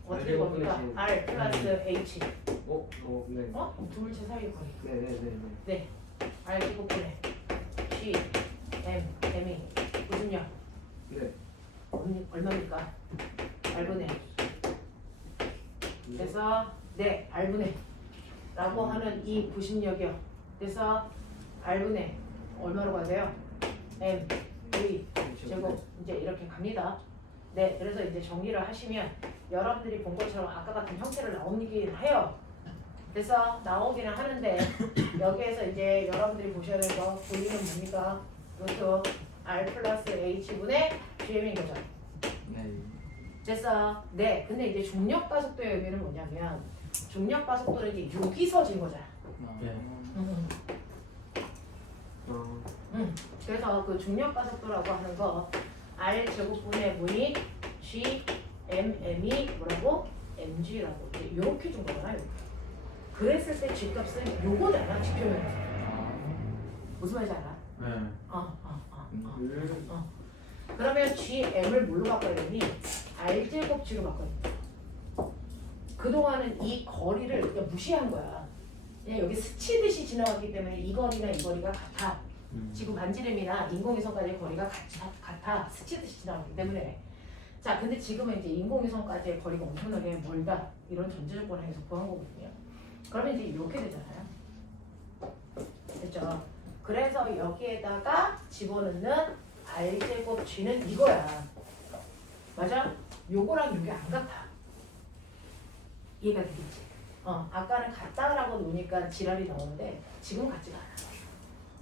어떻게 겁니까? R 플러스 H. 네. 두물체 사이의 거리. 네네네네. 네. R 제곱분의 G M M이 무슨요? 네. 얼마입니까? R분의. 그래서 네 R분의 라고 하는 이 부심력이요. 그래서 R분의 얼마로 가야 돼요? M V 제곱 이제 이렇게 갑니다. 네, 그래서 이제 정리를 하시면 여러분들이 본 것처럼 아까 같은 형태로 나오긴 해요. 그래서 나오기는 하는데 여기에서 이제 여러분들이 보셔야 될 거 V는 뭡니까? 루트 R 플러스 H분의 GM인 거죠. 네. 됐어. 네, 근데 이제 중력가속도의 의미는 뭐냐면 중력가속도는 이제 여기서 진 거잖아. 네. 그래서 그 중력가속도라고 하는 거 R 제곱분의 문이 G M M이 뭐라고? mg라고 이렇게 준 거잖아. 이렇게. 그랬을 때 G값은 요거잖아. 지표면에서. 무슨 말인지 알아? 네. 그러면 GM을 뭘로 바꿔야 되니? R제곱 G로 바꿔야 돼. 그동안은 이 거리를 그냥 무시한 거야. 그냥 여기 스치듯이 지나갔기 때문에 이 거리나 이 거리가 같아. 지구 반지름이나 인공위성까지의 거리가 같아. 스치듯이 지나갔기 때문에. 자, 근데 지금은 이제 인공위성까지의 거리가 엄청나게 멀다. 이런 전제조건을 해서 구한 거거든요. 그러면 이제 이렇게 되잖아요. 됐죠? 그래서 여기에다가 집어넣는 R제곱 G는 이거야. 맞아? 요거랑 요게 안 같아. 이해가 되겠지? 아까는 같다라고 놓으니까 지랄이 나오는데 지금 같지가 않아.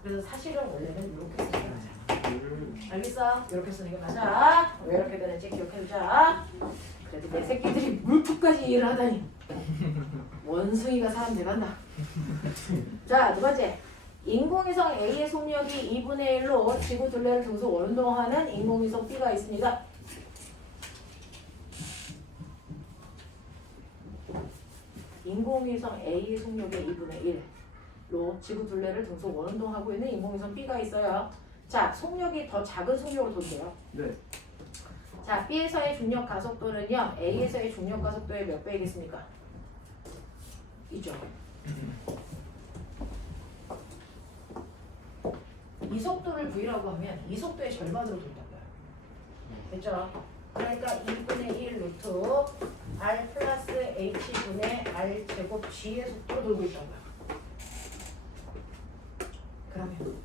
그래서 사실은 원래는 이렇게 쓰는 게 맞아. 알겠어? 이렇게 쓰는 게 맞아. 왜 이렇게 되는지 기억해두자. 그래도 내 새끼들이 물품까지 이해를 하다니. 원숭이가 사람 돼간다. 자, 두 번째. 인공위성 A의 속력이 2분의 1로 지구 둘레를 등수 원동하는 인공위성 B가 있습니다. 인공위성 A의 속력의 2분의 1로 지구 둘레를 등수 원운동하고 있는 인공위성 B가 있어요. 자, 속력이 더 작은 속력으로 돈대요. 네. 자, B에서의 중력 가속도는요, A에서의 중력 가속도의 몇 배이겠습니까? 이죠. 이 속도를 V라고 하면 이 속도의 절반으로 돈다고요. 됐죠? 그러니까 2분의 1 루트 R 플러스 H분의 R 제곱 G의 속도로 돌고 있다고요. 그러면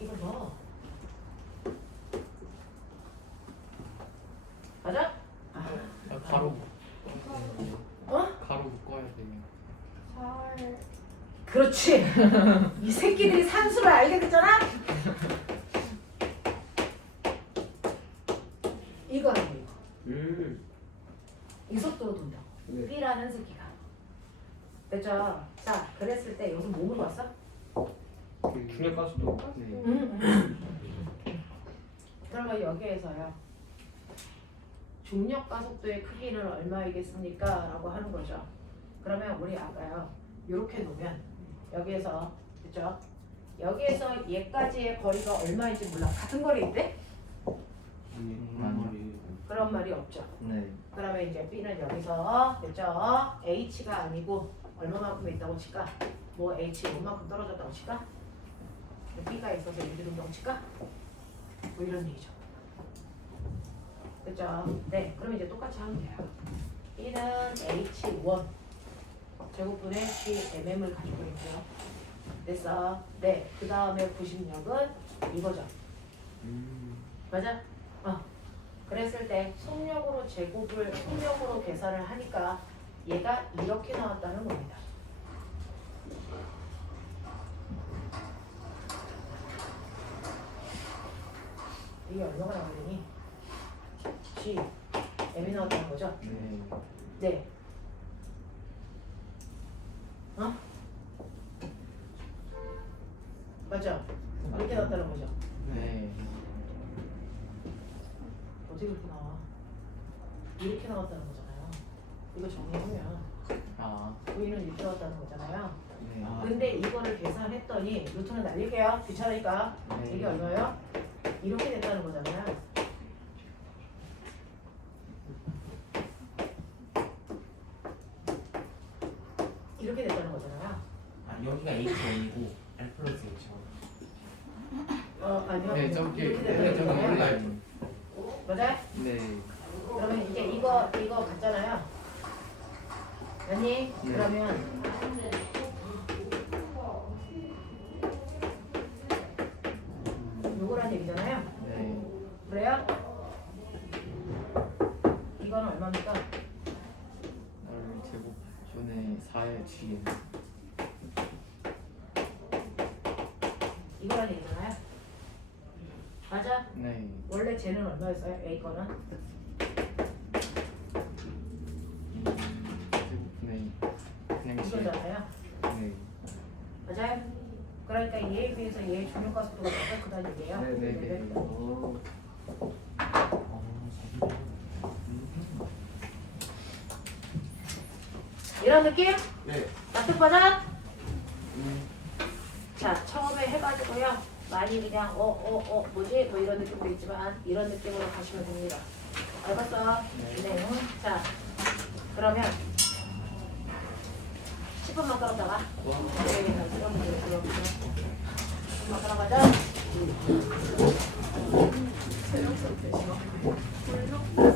이거 뭐? 맞아? 가로 어? 가로 묶어야 돼요. 잘 그렇지. 이 새끼들이 산수를 알게 됐잖아. 이거라고 이거. 이 속도로 돈다. 네. B라는 새끼가. 됐죠? 자, 그랬을 때 여기서 뭐 물어봤어? 중력 가속도. 네. 그러면 여기에서요. 중력 가속도의 크기는 얼마이겠습니까? 라고 하는 거죠. 그러면 우리 아까요. 이렇게 놓으면 여기에서 그죠? 여기에서 얘까지의 거리가 얼마인지 몰라. 같은 거리인데? 아니요. 그런 말이 없죠. 네. 그러면 이제 B는 여기서 됐죠? H가 아니고 얼마만큼 있다고 칠까? 뭐 H 얼마만큼 떨어졌다고 칠까? B가 있어서 유기운동 칠까? 뭐 이런 얘기죠. 됐죠? 네, 그럼 이제 똑같이 하면 돼요. B는 H1 제곱분의 GMM을 가지고 있고요. 됐어. 네. 그 다음에 부식력은 이거죠. 맞아? 그랬을 때 속력으로 속력으로 계산을 하니까 얘가 이렇게 나왔다는 겁니다. 이게 얼마가 나오더니 G, M이 나왔다는 거죠? 네. 네. 맞죠? 이렇게 나왔다는 거죠? 네. 어떻게 이렇게 나와? 이렇게 나왔다는 거잖아요. 이거 정리하면 아. V는 이렇게 나왔다는 거잖아요. 네. 근데 이거를 계산했더니 루트는 날릴게요. 귀찮으니까. 네. 이게 얼마예요? 이렇게 됐다는 거잖아요. 이렇게 됐다는 거잖아요. 아 여기가 H1이고 R 플러스 H1. 아니요. 네, 저기 이렇게 네, 됐다는 저기 거잖아요. 올라요. 맞아요? 네. 그러면 이제 이거 같잖아요. 아니 네. 그러면 요거란 얘기잖아요. 네. 그래요? 이거는 얼마입니까? R 제곱분의 4의 GM. 이거란 얘기잖아요. 맞아? 네. 원래 쟤는 얼마였어요? A 거는? 제곱분의 그냥 GM. 이거잖아요. 네. 맞아요? 그러니까 얘에 비해서 얘의 중력가 속도가 더 크다는 얘기예요. 네, 네, 네. 이런 느낌? 네. 납득 받아? 자, 처음에 해가지고요. 많이 그냥 뭐지? 뭐 이런 느낌도 있지만 이런 느낌으로 가시면 됩니다. 알겠어? 네. 자, 그러면 10분만 끌었다가 네, 그럼 10분만 끌어가자. 재력 상태 심하고.